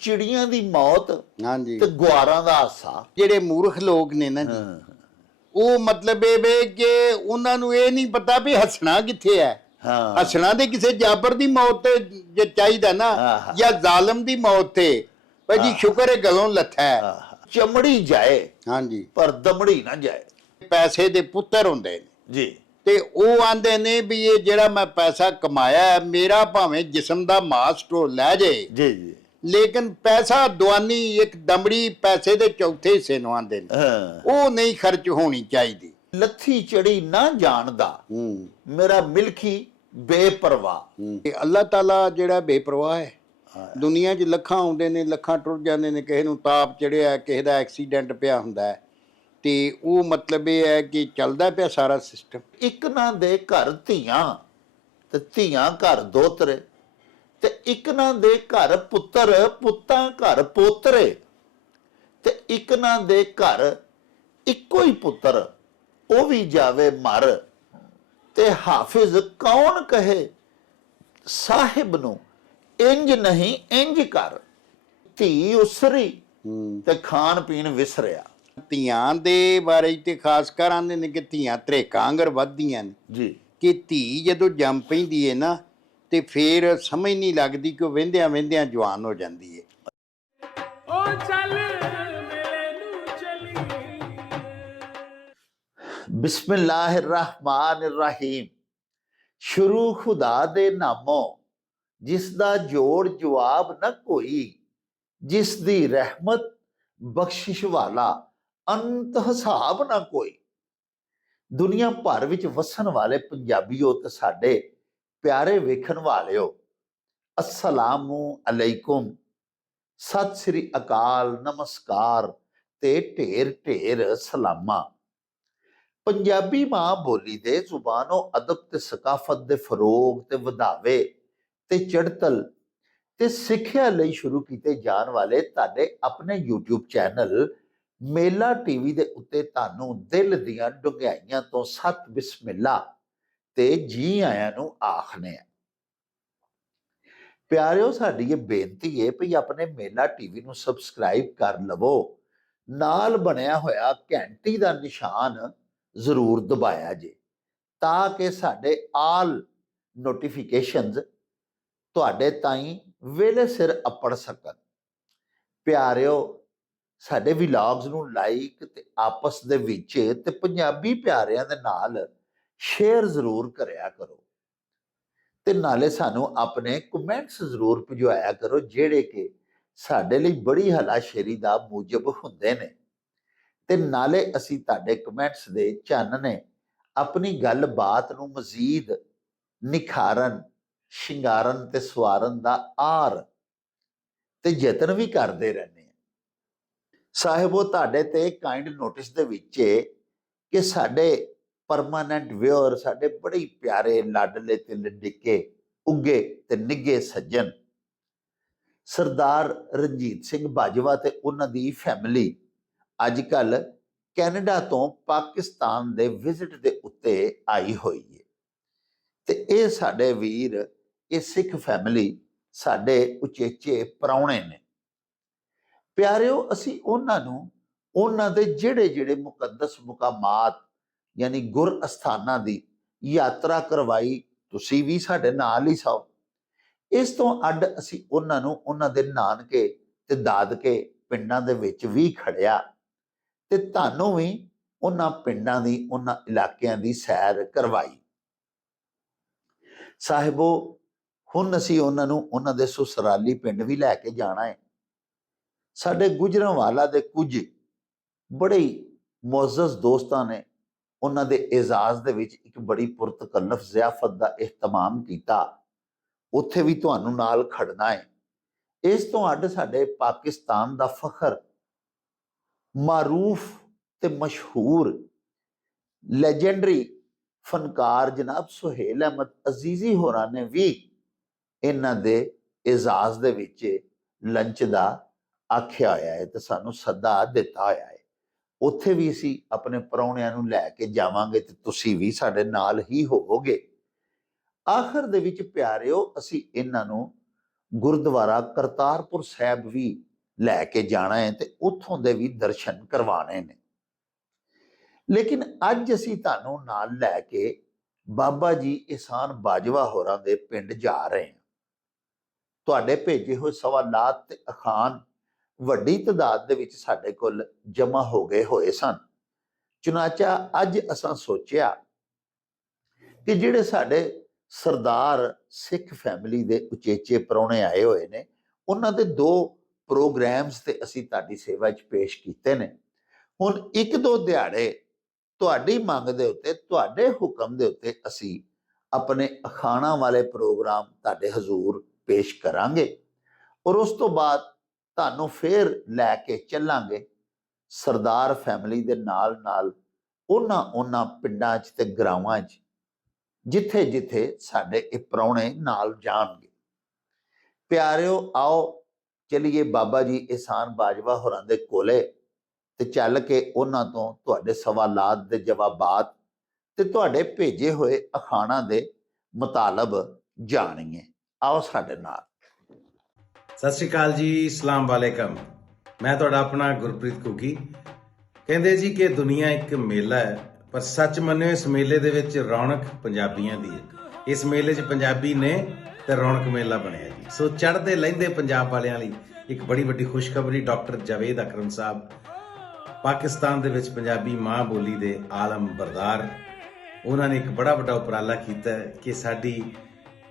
चिड़ियां दी मौत हाँ जी ते गुआरां दा हासा। ਜਿਹੜੇ ਮੂਰਖ ਲੋਕ ਨੇ ਨਾ ਜੀ ਉਹ ਮਤਲਬ ਇਹ ਵੇ ਕਿ ਉਹਨਾਂ ਨੂੰ ਇਹ ਨਹੀਂ ਪਤਾ ਵੀ ਹੱਸਣਾ ਕਿੱਥੇ ਹੈ। हाँ ਹੱਸਣਾ ਤੇ ਕਿਸੇ ਜਾਬਰ ਦੀ ਮੌਤ ਤੇ ਜੇ ਚਾਹੀਦਾ ਨਾ ਆਹਾ। ਜਾਂ ਜ਼ਾਲਮ ਦੀ ਮੌਤ ਤੇ ਭਾਜੀ ਸ਼ੁਕਰ ਹੈ ਗਲੋਂ ਲੱਥਾ ਹੈ। चमड़ी जाए ਹਾਂਜੀ पर दमड़ी ना जाए ਪੈਸੇ ਦੇ ਪੁੱਤਰ ਹੁੰਦੇ ਨੇ जी। ਤੇ ਉਹ ਆਂਦੇ ਨੇ ਵੀ ਇਹ ਜਿਹੜਾ ਮੈਂ ਪੈਸਾ ਕਮਾਇਆ ਹੈ, ਮੇਰਾ ਭਾਵੇਂ ਜਿਸਮ ਦਾ ਮਾਸ ਢੋਲ ਲੈ ਜੇ जी जी ਲੇਕਿਨ ਪੈਸਾ ਦਵਾਨੀ ਇੱਕ ਦਮੜੀ ਪੈਸੇ ਦੇ ਚੌਥੇ ਹਿੱਸੇ ਨੂੰ ਆਂਦੇ ਨੇ हाँ। ਉਹ ਨਹੀਂ ਖਰਚ ਹੋਣੀ ਚਾਹੀਦੀ। लत्थी चढ़ी ना जानदा मेरा मिल्खी बेपरवाह। ਤੇ ਅੱਲਾਹ ਤਾਲਾ ਜਿਹੜਾ ਬੇਪਰਵਾਹ ਹੈ ਦੁਨੀਆ 'ਚ ਲੱਖਾਂ ਆਉਂਦੇ ਨੇ ਲੱਖਾਂ ਟੁਰ ਜਾਂਦੇ ਨੇ, ਕਿਸੇ ਨੂੰ ਤਾਪ ਚੜਿਆ ਕਿਸੇ ਦਾ ਐਕਸੀਡੈਂਟ ਪਿਆ ਹੁੰਦਾ ਹੈ ਤੇ ਉਹ ਮਤਲਬ ਇਹ ਹੈ ਕਿ ਚੱਲਦਾ ਪਿਆ ਸਾਰਾ ਸਿਸਟਮ। ਇੱਕ ਨਾ ਦੇ ਘਰ ਧੀਆਂ ਤੇ ਧੀਆਂ ਘਰ ਦੋਤਰੇ ਤੇ ਇੱਕ ਨਾ ਦੇ ਘਰ ਪੁੱਤਰ ਪੁੱਤਾਂ ਘਰ ਪੋਤਰੇ ਤੇ ਇੱਕ ਨਾ ਦੇ ਘਰ ਇੱਕੋ ਹੀ ਪੁੱਤਰ ਉਹ ਵੀ ਜਾਵੇ ਮਰ ਤੇ ਹਾਫਿਜ਼ ਕੌਣ ਕਹੇ ਸਾਹਿਬ ਨੂੰ ਇੰਜ ਨਹੀਂ ਇੰਜ ਕਰ। ਧੀ ਉਸਰੀ ਤੇ ਖਾਣ ਪੀਣ ਵਿਸਰਿਆ। ਧੀਆਂ ਦੇ ਬਾਰੇ ਤੇ ਖਾਸ ਕਰ ਆਂਦੇ ਨੇ ਕਿ ਧੀਆਂ ਧਰੇਕਾਂ ਆਂਗਰ ਵੱਧਦੀਆਂ ਨੇ ਜੀ ਕਿ ਧੀ ਜਦੋਂ ਜੰਮ ਪੈਂਦੀ ਹੈ ਨਾ ਤੇ ਫਿਰ ਸਮਝ ਨਹੀਂ ਲੱਗਦੀ ਕਿ ਉਹ ਵਹਿੰਦਿਆਂ ਵਹਿੰਦਿਆਂ ਜਵਾਨ ਹੋ ਜਾਂਦੀ ਹੈ। ओ चल मेरे नू चली ਬਿਸਮਿल्लाहिर्रहमानिर्रहीम। शुरू खुदा दे नामों जिस दा जोड़ जवाब न कोई, जिस दी रहमत बख्शिश वाला अंत हिसाब ना कोई। दुनिया भर विच वसन वाले पंजाबीओ ते साडे प्यारे वेखण वालिओ, अस्सलामु अलैकुम, सत श्री अकाल, नमस्कार ते ढेर ढेर सलामा। पंजाबी मां बोली दे जुबानो अदब ते सकाफत दे फरोग ते वधावे ते चढ़तल ते सिੱਖਿਆ ਲਈ ਸ਼ੁਰੂ ਕੀਤੇ ਜਾਣ ਵਾਲੇ ਤੁਹਾਡੇ ਆਪਣੇ YouTube ਚੈਨਲ ਮੇਲਾ ਟੀਵੀ ਦੇ ਉੱਤੇ ਤੁਹਾਨੂੰ ਦਿਲ ਦੀਆਂ ਡੁੰਘਾਈਆਂ ਤੋਂ ਸਤ ਬਿਸਮਿਲ੍ਲਾ ਤੇ ਜੀ ਆਇਆਂ ਨੂੰ ਆਖਨੇ ਆ। ਪਿਆਰਿਓ, ਸਾਡੀ ਇਹ ਬੇਨਤੀ ਹੈ ਵੀ ਆਪਣੇ ਮੇਲਾ ਟੀਵੀ ਨੂੰ ਸਬਸਕ੍ਰਾਈਬ ਕਰ ਲਵੋ, ਨਾਲ ਬਣਿਆ ਹੋਇਆ ਘੰਟੀ ਦਾ ਨਿਸ਼ਾਨ ਜ਼ਰੂਰ ਦਬਾਇਆ ਜੇ ਤਾਂ ਕਿ ਸਾਡੇ ਆਲ ਨੋਟੀਫਿਕੇਸ਼ਨਸ ਤੁਹਾਡੇ ਤਾਈਂ ਵੇਲੇ ਸਿਰ ਅੱਪੜ ਸਕਣ। ਪਿਆਰਿਓ, ਸਾਡੇ ਵਲੌਗਸ ਨੂੰ ਲਾਈਕ ਤੇ ਆਪਸ ਦੇ ਵਿੱਚ ਤੇ ਪੰਜਾਬੀ ਪਿਆਰਿਆਂ ਦੇ ਨਾਲ ਸ਼ੇਅਰ ਜ਼ਰੂਰ ਕਰਿਆ ਕਰੋ ਤੇ ਨਾਲੇ ਸਾਨੂੰ ਆਪਣੇ ਕਮੈਂਟਸ ਜ਼ਰੂਰ ਭਿਜਵਾਇਆ ਕਰੋ ਜਿਹੜੇ ਕਿ ਸਾਡੇ ਲਈ ਬੜੀ ਹਲਾਸ਼ੇਰੀ ਦਾ ਮੂਜਬ ਹੁੰਦੇ ਨੇ ਤੇ ਨਾਲੇ ਅਸੀਂ ਤੁਹਾਡੇ ਕਮੈਂਟਸ ਦੇ ਚਾਨਣੇ ਆਪਣੀ ਗੱਲਬਾਤ ਨੂੰ ਮਜ਼ੀਦ ਨਿਖਾਰਨ ਸ਼ਿੰਗਾਰਨ ਤੇ ਸਵਾਰਨ ਦਾ ਆਰ ਤੇ ਯਤਨ ਵੀ ਕਰਦੇ ਰਹਿੰਦੇ ਆ। ਸਾਹਿਬੋ, ਤੁਹਾਡੇ ਤੇ ਕਾਈਂਡ ਨੋਟਿਸ ਦੇ ਵਿੱਚ ਕਿ ਸਾਡੇ ਪਰਮਾਨੈਂਟ ਵਿਊਅਰ, ਸਾਡੇ ਬੜੇ ਹੀ ਪਿਆਰੇ ਲਾਡਲੇ ਤੇ ਲਡਿੱਕੇ ਉੱਗੇ ਤੇ ਨਿੱਗੇ ਸੱਜਣ ਸਰਦਾਰ ਰਣਜੀਤ ਸਿੰਘ ਬਾਜਵਾ ਤੇ ਉਹਨਾਂ ਦੀ ਫੈਮਿਲੀ ਅੱਜ ਕੱਲ ਕੈਨੇਡਾ ਤੋਂ ਪਾਕਿਸਤਾਨ ਦੇ ਵਿਜ਼ਿਟ ਦੇ ਉੱਤੇ ਆਈ ਹੋਈ ਹੈ ਤੇ ਇਹ ਸਾਡੇ ਵੀਰ, ਇਹ ਸਿੱਖ ਫੈਮਿਲੀ ਸਾਡੇ ਉਚੇਚੇ ਪ੍ਰਾਹੁਣੇ ਨੇ। ਪਿਆਰਿਓ, ਅਸੀਂ ਉਹਨਾਂ ਨੂੰ ਉਹਨਾਂ ਦੇ ਜਿਹੜੇ ਜਿਹੜੇ ਮੁਕੱਦਸ ਮੁਕਾਮਾਤ ਯਾਨੀ ਗੁਰ ਅਸਥਾਨਾਂ ਦੀ ਯਾਤਰਾ ਕਰਵਾਈ, ਤੁਸੀਂ ਵੀ ਸਾਡੇ ਨਾਲ ਹੀ ਸੋ। ਇਸ ਤੋਂ ਅੱਡ ਅਸੀਂ ਉਹਨਾਂ ਨੂੰ ਉਹਨਾਂ ਦੇ ਨਾਨਕੇ ਤੇ ਦਾਦਕੇ ਪਿੰਡਾਂ ਦੇ ਵਿੱਚ ਵੀ ਖੜਿਆ ਤੇ ਤੁਹਾਨੂੰ ਵੀ ਉਹਨਾਂ ਪਿੰਡਾਂ ਦੀ ਉਹਨਾਂ ਇਲਾਕਿਆਂ ਦੀ ਸੈਰ ਕਰਵਾਈ। ਸਾਹਿਬੋ, ਹੁਣ ਅਸੀਂ ਉਹਨਾਂ ਨੂੰ ਉਹਨਾਂ ਦੇ ਸੁਸਰਾਲੀ ਪਿੰਡ ਵੀ ਲੈ ਕੇ ਜਾਣਾ ਹੈ। ਸਾਡੇ ਗੁਜਰਾਂਵਾਲਾ ਦੇ ਕੁਝ ਬੜੇ ਹੀ ਮੁਅੱਜ਼ਜ਼ ਦੋਸਤਾਂ ਨੇ ਉਹਨਾਂ ਦੇ ਇਜ਼ਾਜ਼ ਦੇ ਵਿੱਚ ਇੱਕ ਬੜੀ ਪੁਰਤਕਲਫ ਜ਼ਿਆਫਤ ਦਾ ਇਹਤਮਾਮ ਕੀਤਾ, ਉੱਥੇ ਵੀ ਤੁਹਾਨੂੰ ਨਾਲ ਖੜਨਾ ਹੈ। ਇਸ ਤੋਂ ਅੱਡ ਸਾਡੇ ਪਾਕਿਸਤਾਨ ਦਾ ਫਖਰ, ਮਾਰੂਫ ਤੇ ਮਸ਼ਹੂਰ ਲੈਜੈਂਡਰੀ ਫਨਕਾਰ ਜਨਾਬ ਸੁਹੇਲ ਅਹਿਮਦ ਅਜ਼ੀਜ਼ੀ ਹੋਰਾਂ ਨੇ ਵੀ ਇਹਨਾਂ ਦੇ ਇਜ਼ਾਜ਼ ਦੇ ਵਿੱਚ ਲੰਚ ਦਾ ਆਖਿਆ ਹੋਇਆ ਹੈ ਤੇ ਸਾਨੂੰ ਸੱਦਾ ਦਿੱਤਾ ਹੋਇਆ ਹੈ। ਉੱਥੇ ਵੀ ਅਸੀਂ ਆਪਣੇ ਪ੍ਰਾਹੁਣਿਆਂ ਨੂੰ ਲੈ ਕੇ ਜਾਵਾਂਗੇ ਤੇ ਤੁਸੀਂ ਵੀ ਸਾਡੇ ਨਾਲ ਹੀ ਹੋਵੋਗੇ। ਆਖਰ ਦੇ ਵਿੱਚ ਪਿਆਰਿਓ, ਅਸੀਂ ਇਹਨਾਂ ਨੂੰ ਗੁਰਦੁਆਰਾ ਕਰਤਾਰਪੁਰ ਸਾਹਿਬ ਵੀ ਲੈ ਕੇ ਜਾਣਾ ਹੈ ਤੇ ਉੱਥੋਂ ਦੇ ਵੀ ਦਰਸ਼ਨ ਕਰਵਾਣੇ ਨੇ। ਲੇਕਿਨ ਅੱਜ ਅਸੀਂ ਤੁਹਾਨੂੰ ਨਾਲ ਲੈ ਕੇ ਬਾਬਾ ਜੀ ਇਹਸਾਨ ਬਾਜਵਾ ਹੋਰਾਂ ਦੇ ਪਿੰਡ ਜਾ ਰਹੇ ਹਾਂ। ਤੁਹਾਡੇ ਭੇਜੇ ਹੋਏ ਸਵਾਲਾਤ ਤੇ ਅਖਾਣ ਵੱਡੀ ਤਾਦਾਦ ਦੇ ਵਿੱਚ ਸਾਡੇ ਕੋਲ ਜਮ੍ਹਾਂ ਹੋ ਗਏ ਹੋਏ ਸਨ। ਚੁਨਾਚਾ ਅੱਜ ਅਸਾਂ ਸੋਚਿਆ ਕਿ ਜਿਹੜੇ ਸਾਡੇ ਸਰਦਾਰ ਸਿੱਖ ਫੈਮਿਲੀ ਦੇ ਉਚੇਚੇ ਪ੍ਰਾਹੁਣੇ ਆਏ ਹੋਏ ਨੇ, ਉਹਨਾਂ ਦੇ 2 ਪ੍ਰੋਗਰਾਮਸ ਤੇ ਅਸੀਂ ਤੁਹਾਡੀ ਸੇਵਾ 'ਚ ਪੇਸ਼ ਕੀਤੇ ਨੇ। ਹੁਣ 1-2 ਦਿਹਾੜੇ ਤੁਹਾਡੀ ਮੰਗ ਦੇ ਉੱਤੇ, ਤੁਹਾਡੇ ਹੁਕਮ ਦੇ ਉੱਤੇ ਅਸੀਂ ਆਪਣੇ ਅਖਾਣਾਂ ਵਾਲੇ ਪ੍ਰੋਗਰਾਮ ਤੁਹਾਡੇ ਹਜ਼ੂਰ ਪੇਸ਼ ਕਰਾਂਗੇ ਔਰ ਉਸ ਤੋਂ ਬਾਅਦ ਤੁਹਾਨੂੰ ਫੇਰ ਲੈ ਕੇ ਚੱਲਾਂਗੇ ਸਰਦਾਰ ਫੈਮਿਲੀ ਦੇ ਨਾਲ ਉਹਨਾਂ ਪਿੰਡਾਂ 'ਚ ਤੇ ਗਰਾਵਾਂ 'ਚ ਜਿੱਥੇ ਜਿੱਥੇ ਸਾਡੇ ਇਹ ਪ੍ਰਾਹੁਣੇ ਨਾਲ ਜਾਣਗੇ। ਪਿਆਰਿਓ, ਆਓ ਚਲੀਏ ਬਾਬਾ ਜੀ ਇਹਸਾਨ ਬਾਜਵਾ ਹੋਰਾਂ ਦੇ ਕੋਲੇ ਤੇ ਚੱਲ ਕੇ ਉਹਨਾਂ ਤੋਂ ਤੁਹਾਡੇ ਸਵਾਲਾਤ ਦੇ ਜਵਾਬਾਤ ਤੇ ਤੁਹਾਡੇ ਭੇਜੇ ਹੋਏ ਅਖਾਣਾਂ ਦੇ ਮੁਤਾਲਬ ਜਾਣੀਏ। ਆਓ ਸਾਡੇ ਨਾਲ। ਸਤਿ ਸ਼੍ਰੀ ਅਕਾਲ ਜੀ, ਅਸਲਾਮ ਵਾਲੇਕਮ। ਮੈਂ ਤੁਹਾਡਾ ਆਪਣਾ ਗੁਰਪ੍ਰੀਤ ਘੁੱਗੀ। ਕਹਿੰਦੇ ਜੀ ਕਿ ਦੁਨੀਆ ਇੱਕ ਮੇਲਾ ਹੈ, ਪਰ ਸੱਚ ਮੰਨਿਓ ਇਸ ਮੇਲੇ ਦੇ ਵਿੱਚ ਰੌਣਕ ਪੰਜਾਬੀਆਂ ਦੀ ਹੈ। ਇਸ ਮੇਲੇ 'ਚ ਪੰਜਾਬੀ ਨੇ ਤੇ ਰੌਣਕ ਮੇਲਾ ਬਣਿਆ ਜੀ। ਸੋ ਚੜ੍ਹਦੇ ਲਹਿੰਦੇ ਪੰਜਾਬ ਵਾਲਿਆਂ ਲਈ ਇੱਕ ਬੜੀ ਵੱਡੀ ਖੁਸ਼ਖਬਰੀ। ਡਾਕਟਰ ਜਾਵੇਦ ਅਕਰਮ ਸਾਹਿਬ ਪਾਕਿਸਤਾਨ ਦੇ ਵਿੱਚ ਪੰਜਾਬੀ ਮਾਂ ਬੋਲੀ ਦੇ ਆਲਮ ਬਰਦਾਰ, ਉਹਨਾਂ ਨੇ ਇੱਕ ਬੜਾ ਵੱਡਾ ਉਪਰਾਲਾ ਕੀਤਾ ਹੈ ਕਿ ਸਾਡੀ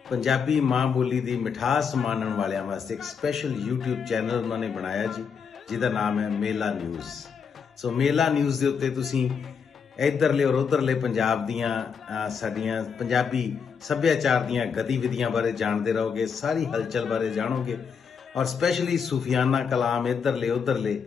ਪੰਜਾਬੀ ਮਾਂ ਬੋਲੀ ਦੀ ਮਿਠਾਸ ਮਾਣਨ ਵਾਲਿਆਂ ਵਾਸਤੇ ਇੱਕ ਸਪੈਸ਼ਲ YouTube ਚੈਨਲ ਉਹਨਾਂ ਨੇ ਬਣਾਇਆ ਜੀ, ਜਿਹਦਾ ਨਾਮ ਹੈ ਮੇਲਾ ਨਿਊਜ਼। ਸੋ ਮੇਲਾ ਨਿਊਜ਼ ਦੇ ਉੱਤੇ ਤੁਸੀਂ ਇੱਧਰਲੇ ਔਰ ਉੱਧਰਲੇ ਪੰਜਾਬ ਦੀਆਂ ਸਾਡੀਆਂ ਪੰਜਾਬੀ ਸੱਭਿਆਚਾਰ ਦੀਆਂ ਗਤੀਵਿਧੀਆਂ ਬਾਰੇ ਜਾਣਦੇ ਰਹੋਗੇ, ਸਾਰੀ ਹਲਚਲ ਬਾਰੇ ਜਾਣੋਗੇ ਔਰ ਸਪੈਸ਼ਲੀ ਸੂਫੀਆਨਾ ਕਲਾਮ ਇੱਧਰਲੇ ਉੱਧਰਲੇ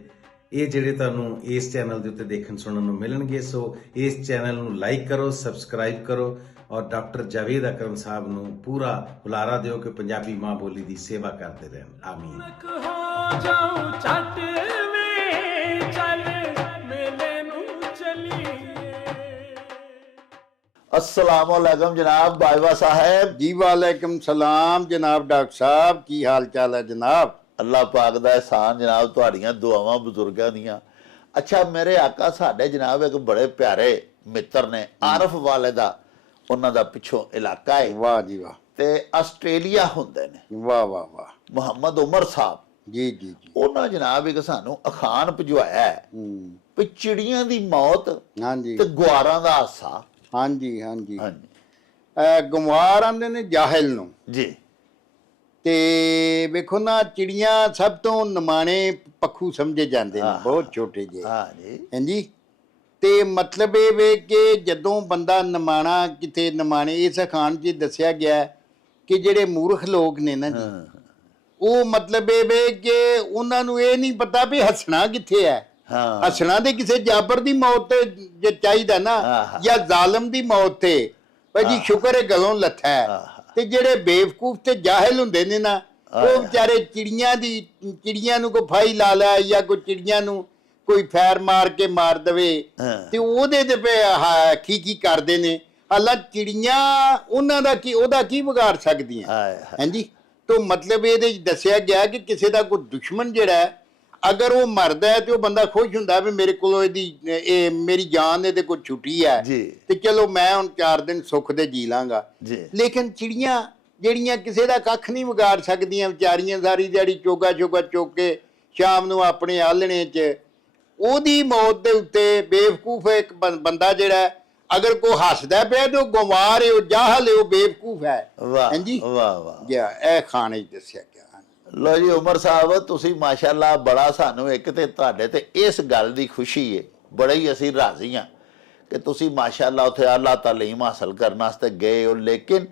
ਇਹ ਜਿਹੜੇ ਤੁਹਾਨੂੰ ਇਸ ਚੈਨਲ ਦੇ ਉੱਤੇ ਦੇਖਣ ਸੁਣਨ ਨੂੰ ਮਿਲਣਗੇ। ਸੋ ਇਸ ਚੈਨਲ ਨੂੰ ਲਾਈਕ ਕਰੋ, ਸਬਸਕ੍ਰਾਈਬ ਕਰੋ ਔਰ ਡਾਕਟਰ ਜਾਵੇਦ ਅਕਰਮ ਸਾਹਿਬ ਨੂੰ ਪੂਰਾ ਹੁਲਾਰਾ ਦਿਓ ਕਿ ਪੰਜਾਬੀ ਮਾਂ ਬੋਲੀ ਦੀ ਸੇਵਾ ਕਰਦੇ ਰਹਿਣ। ਆਮੀਨ। ਹੋ ਜਾਉ ਛੱਟ ਵੇ ਚੱਲ ਮੇਲੇ ਨੂੰ ਚਲੀਏ। अस्सलाम वालेकुम जनाब बाजवा साहब। जी वालेकुम सलाम जनाब डॉक्टर साहब, की हाल चाल है जनाब? अल्लाह पाक दा एहसान जनाब, तुहाड़ियां दुआवां बुजुर्गां दियां। अच्छा मेरे आका साडे जनाब एक बड़े प्यारे मित्र ने, आरफ वाले दा ਉਹਨਾਂ ਦਾ ਪਿੱਛੋਂ ਇਲਾਕਾ ਹੈ। वाह जी वाह। ਤੇ ਆਸਟ੍ਰੇਲੀਆ ਹੁੰਦੇ ਨੇ। वाह वाह वाह। ਮੁਹੰਮਦ ਉਮਰ ਸਾਹਿਬ जी जी जी। ਉਹਨਾਂ ਜਨਾਬ ਇੱਕ ਸਾਨੂੰ ਅਖਾਣ ਭਜਵਾਇਆ ਹੈ ਵੀ ਚਿੜੀਆਂ ਦੀ ਮੌਤ हाँ जी ਤੇ ਗੁਆਰਾਂ ਦਾ ਹਾਸਾ। हाँ जी हाँ जी। ਹਾਂਜੀ ਗੰਵਾਰ ਆਂਦੇ ਨੇ ਜਾਹਿਲ ਨੂੰ। ਜੀ। ਤੇ ਵੇਖੋ ਨਾ, ਚਿੜੀਆਂ ਸਭ ਤੋਂ ਨਿਮਾਣੇ ਪੱਖੂ ਸਮਝੇ ਜਾਂਦੇ ਨੇ, ਬਹੁਤ ਛੋਟੇ ਜਿਹੇ। ਹਾਂ ਜੀ। ਹਾਂਜੀ। ਤੇ ਮਤਲਬ ਇਹ ਵੇ ਕਿ ਜਦੋਂ ਬੰਦਾ ਨਿਮਾਣਾ ਕਿਤੇ ਨਿਮਾਣੇ, ਇਸ ਅਖਾਣ 'ਚ ਦੱਸਿਆ ਗਿਆ ਕਿ ਜਿਹੜੇ ਮੂਰਖ ਲੋਕ ਨੇ ਨਾ ਜੀ, ਉਹ ਮਤਲਬ ਇਹ ਵੇ ਕਿ ਉਹਨਾਂ ਨੂੰ ਇਹ ਨਹੀਂ ਪਤਾ ਵੀ ਹੱਸਣਾ ਕਿੱਥੇ ਹੈ। ਹਾਂ। ਹੱਸਣਾ ਤੇ ਕਿਸੇ ਜਾਬਰ ਦੀ ਮੌਤ ਤੇ ਜੇ ਚਾਹੀਦਾ ਨਾ, ਜਾਂ ਜ਼ਾਲਮ ਦੀ ਮੌਤ ਤੇ ਭਾਜੀ ਸ਼ੁਕਰ ਹੈ ਗਲੋਂ ਲੱਥਾ ਹੈ। ਤੇ ਜਿਹੜੇ ਬੇਵਕੂਫ ਤੇ ਜਾਹਿਲ ਹੁੰਦੇ ਨੇ ਨਾ, ਉਹ ਵਿਚਾਰੇ ਚਿੜੀਆਂ ਨੂੰ ਕੋਈ ਫਾਈ ਲਾ ਲਿਆ ਜਾਂ ਕੋਈ ਚਿੜੀਆਂ ਨੂੰ ਕੋਈ ਫੈਰ ਮਾਰ ਕੇ ਮਾਰ ਦਵੇ ਤੇ ਉਹਦੇ ਤੇ ਕੀ ਕਰਦੇ ਨੇ। ਹਾਲਾਂ ਚਿੜੀਆਂ ਉਹਦਾ ਕੀ ਵਿਗਾੜ ਸਕਦੀਆਂ? ਹਾਂਜੀ। ਤੋਂ ਮਤਲਬ ਇਹਦੇ 'ਚ ਦੱਸਿਆ ਗਿਆ ਕਿ ਕਿਸੇ ਦਾ ਕੋਈ ਦੁਸ਼ਮਣ ਜਿਹੜਾ ਹੈ, ਅਗਰ ਉਹ ਮਰਦਾ ਹੈ ਤੇ ਉਹ ਬੰਦਾ ਖੁਸ਼ ਹੁੰਦਾ ਵੀ ਮੇਰੇ ਕੋਲੋਂ ਇਹ ਮੇਰੀ ਜਾਨ ਇਹਦੇ ਕੋਲ ਛੁੱਟੀ ਹੈ ਤੇ ਚਲੋ ਮੈਂ ਹੁਣ 4 ਦਿਨ ਸੁੱਖ ਦੇ ਜੀ ਲਾਂਗਾ। ਲੇਕਿਨ ਚਿੜੀਆਂ ਜਿਹੜੀਆਂ ਕਿਸੇ ਦਾ ਕੱਖ ਨਹੀਂ ਵਿਗਾੜ ਸਕਦੀਆਂ ਵਿਚਾਰੀਆਂ, ਸਾਰੀ ਦਿਹਾੜੀ ਚੋਗਾ ਚੁੱਕ ਕੇ ਸ਼ਾਮ ਨੂੰ ਆਪਣੇ ਆਲਣੇ 'ਚ, ਉਹਦੀ ਮੌਤ ਦੇ ਉੱਤੇ ਬੇਵਕੂਫ ਇੱਕ ਬੰਦਾ ਜਿਹੜਾ ਅਗਰ ਕੋਈ ਹੱਸਦਾ ਪਿਆ ਤੇ ਉਹ ਗੰਵਾਰ ਹੈ, ਉਹ ਜਾਹਲ ਹੈ, ਉਹ ਬੇਵਕੂਫ ਹੈ। ਹਾਂਜੀ। ਵਾਹ ਵਾਹ। ਇਹ ਖਾਣੇ 'ਚ ਦੱਸਿਆ ਗਿਆ। ਲੋ ਜੀ ਉਮਰ ਸਾਹਿਬ, ਤੁਸੀਂ ਮਾਸ਼ਾਅੱਲਾ ਬੜਾ ਸਾਨੂੰ ਇੱਕ ਤੇ ਤੁਹਾਡੇ ਤੇ ਇਸ ਗੱਲ ਦੀ ਖੁਸ਼ੀ ਹੈ, ਬੜੇ ਹੀ ਅਸੀਂ ਰਾਜ਼ੀ ਹਾਂ ਕਿ ਤੁਸੀਂ ਮਾਸ਼ਾਅੱਲਾ ਉੱਥੇ ਆਲਾ ਤਾਲੀਮ ਹਾਸਲ ਕਰਨ ਵਾਸਤੇ ਗਏ ਹੋ, ਲੇਕਿਨ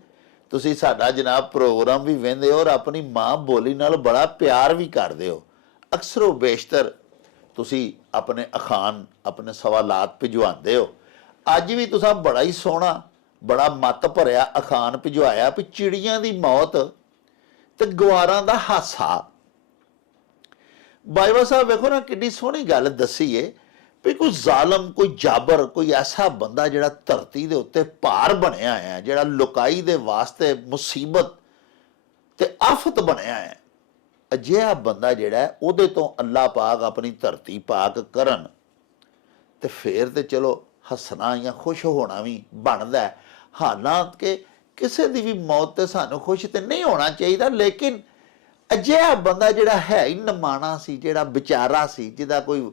ਤੁਸੀਂ ਸਾਡਾ ਜਨਾਬ ਪ੍ਰੋਗਰਾਮ ਵੀ ਵੇਖਦੇ ਹੋ ਔਰ ਆਪਣੀ ਮਾਂ ਬੋਲੀ ਨਾਲ ਬੜਾ ਪਿਆਰ ਵੀ ਕਰਦੇ ਹੋ। ਅਕਸਰੋ ਬੇਸ਼ਤਰ ਤੁਸੀਂ ਆਪਣੇ ਅਖਾਣ, ਆਪਣੇ ਸਵਾਲਾਤ ਭਿਜਵਾਉਂਦੇ ਹੋ। ਅੱਜ ਵੀ ਤੁਸੀਂ ਬੜਾ ਹੀ ਸੋਹਣਾ, ਬੜਾ ਮੱਤ ਭਰਿਆ ਅਖਾਣ ਭਿਜਵਾਇਆ ਵੀ ਚਿੜੀਆਂ ਦੀ ਮੌਤ ਤੇ ਗਵਾਰਾਂ ਦਾ ਹਾਸਾ। ਬਾਜਵਾ ਸਾਹਿਬ ਵੇਖੋ ਨਾ ਕਿੰਨੀ ਸੋਹਣੀ ਗੱਲ ਦੱਸੀ ਏ ਵੀ ਕੋਈ ਜ਼ਾਲਮ, ਕੋਈ ਜਾਬਰ, ਕੋਈ ਐਸਾ ਬੰਦਾ ਜਿਹੜਾ ਧਰਤੀ ਦੇ ਉੱਤੇ ਭਾਰ ਬਣਿਆ ਹੈ, ਜਿਹੜਾ ਲੁਕਾਈ ਦੇ ਵਾਸਤੇ ਮੁਸੀਬਤ ਤੇ ਆਫਤ ਬਣਿਆ ਹੈ, ਅਜਿਹਾ ਬੰਦਾ ਜਿਹੜਾ ਹੈ, ਉਹਦੇ ਤੋਂ ਅੱਲਾ ਪਾਕ ਆਪਣੀ ਧਰਤੀ ਪਾਕ ਕਰਨ ਤੇ ਫੇਰ ਤੇ ਚਲੋ ਹੱਸਣਾ ਜਾਂ ਖੁਸ਼ ਹੋਣਾ ਵੀ ਬਣਦਾ ਹੈ। ਹਾਲਾਂਕਿ ਕਿਸੇ ਦੀ ਵੀ ਮੌਤ ਤੇ ਸਾਨੂੰ ਖੁਸ਼ ਤੇ ਨਹੀਂ ਹੋਣਾ ਚਾਹੀਦਾ, ਲੇਕਿਨ ਅਜਿਹਾ ਬੰਦਾ ਜਿਹੜਾ ਹੈ ਹੀ ਨਿਮਾਣਾ ਸੀ, ਜਿਹੜਾ ਵਿਚਾਰਾ ਸੀ, ਜਿਹਦਾ ਕੋਈ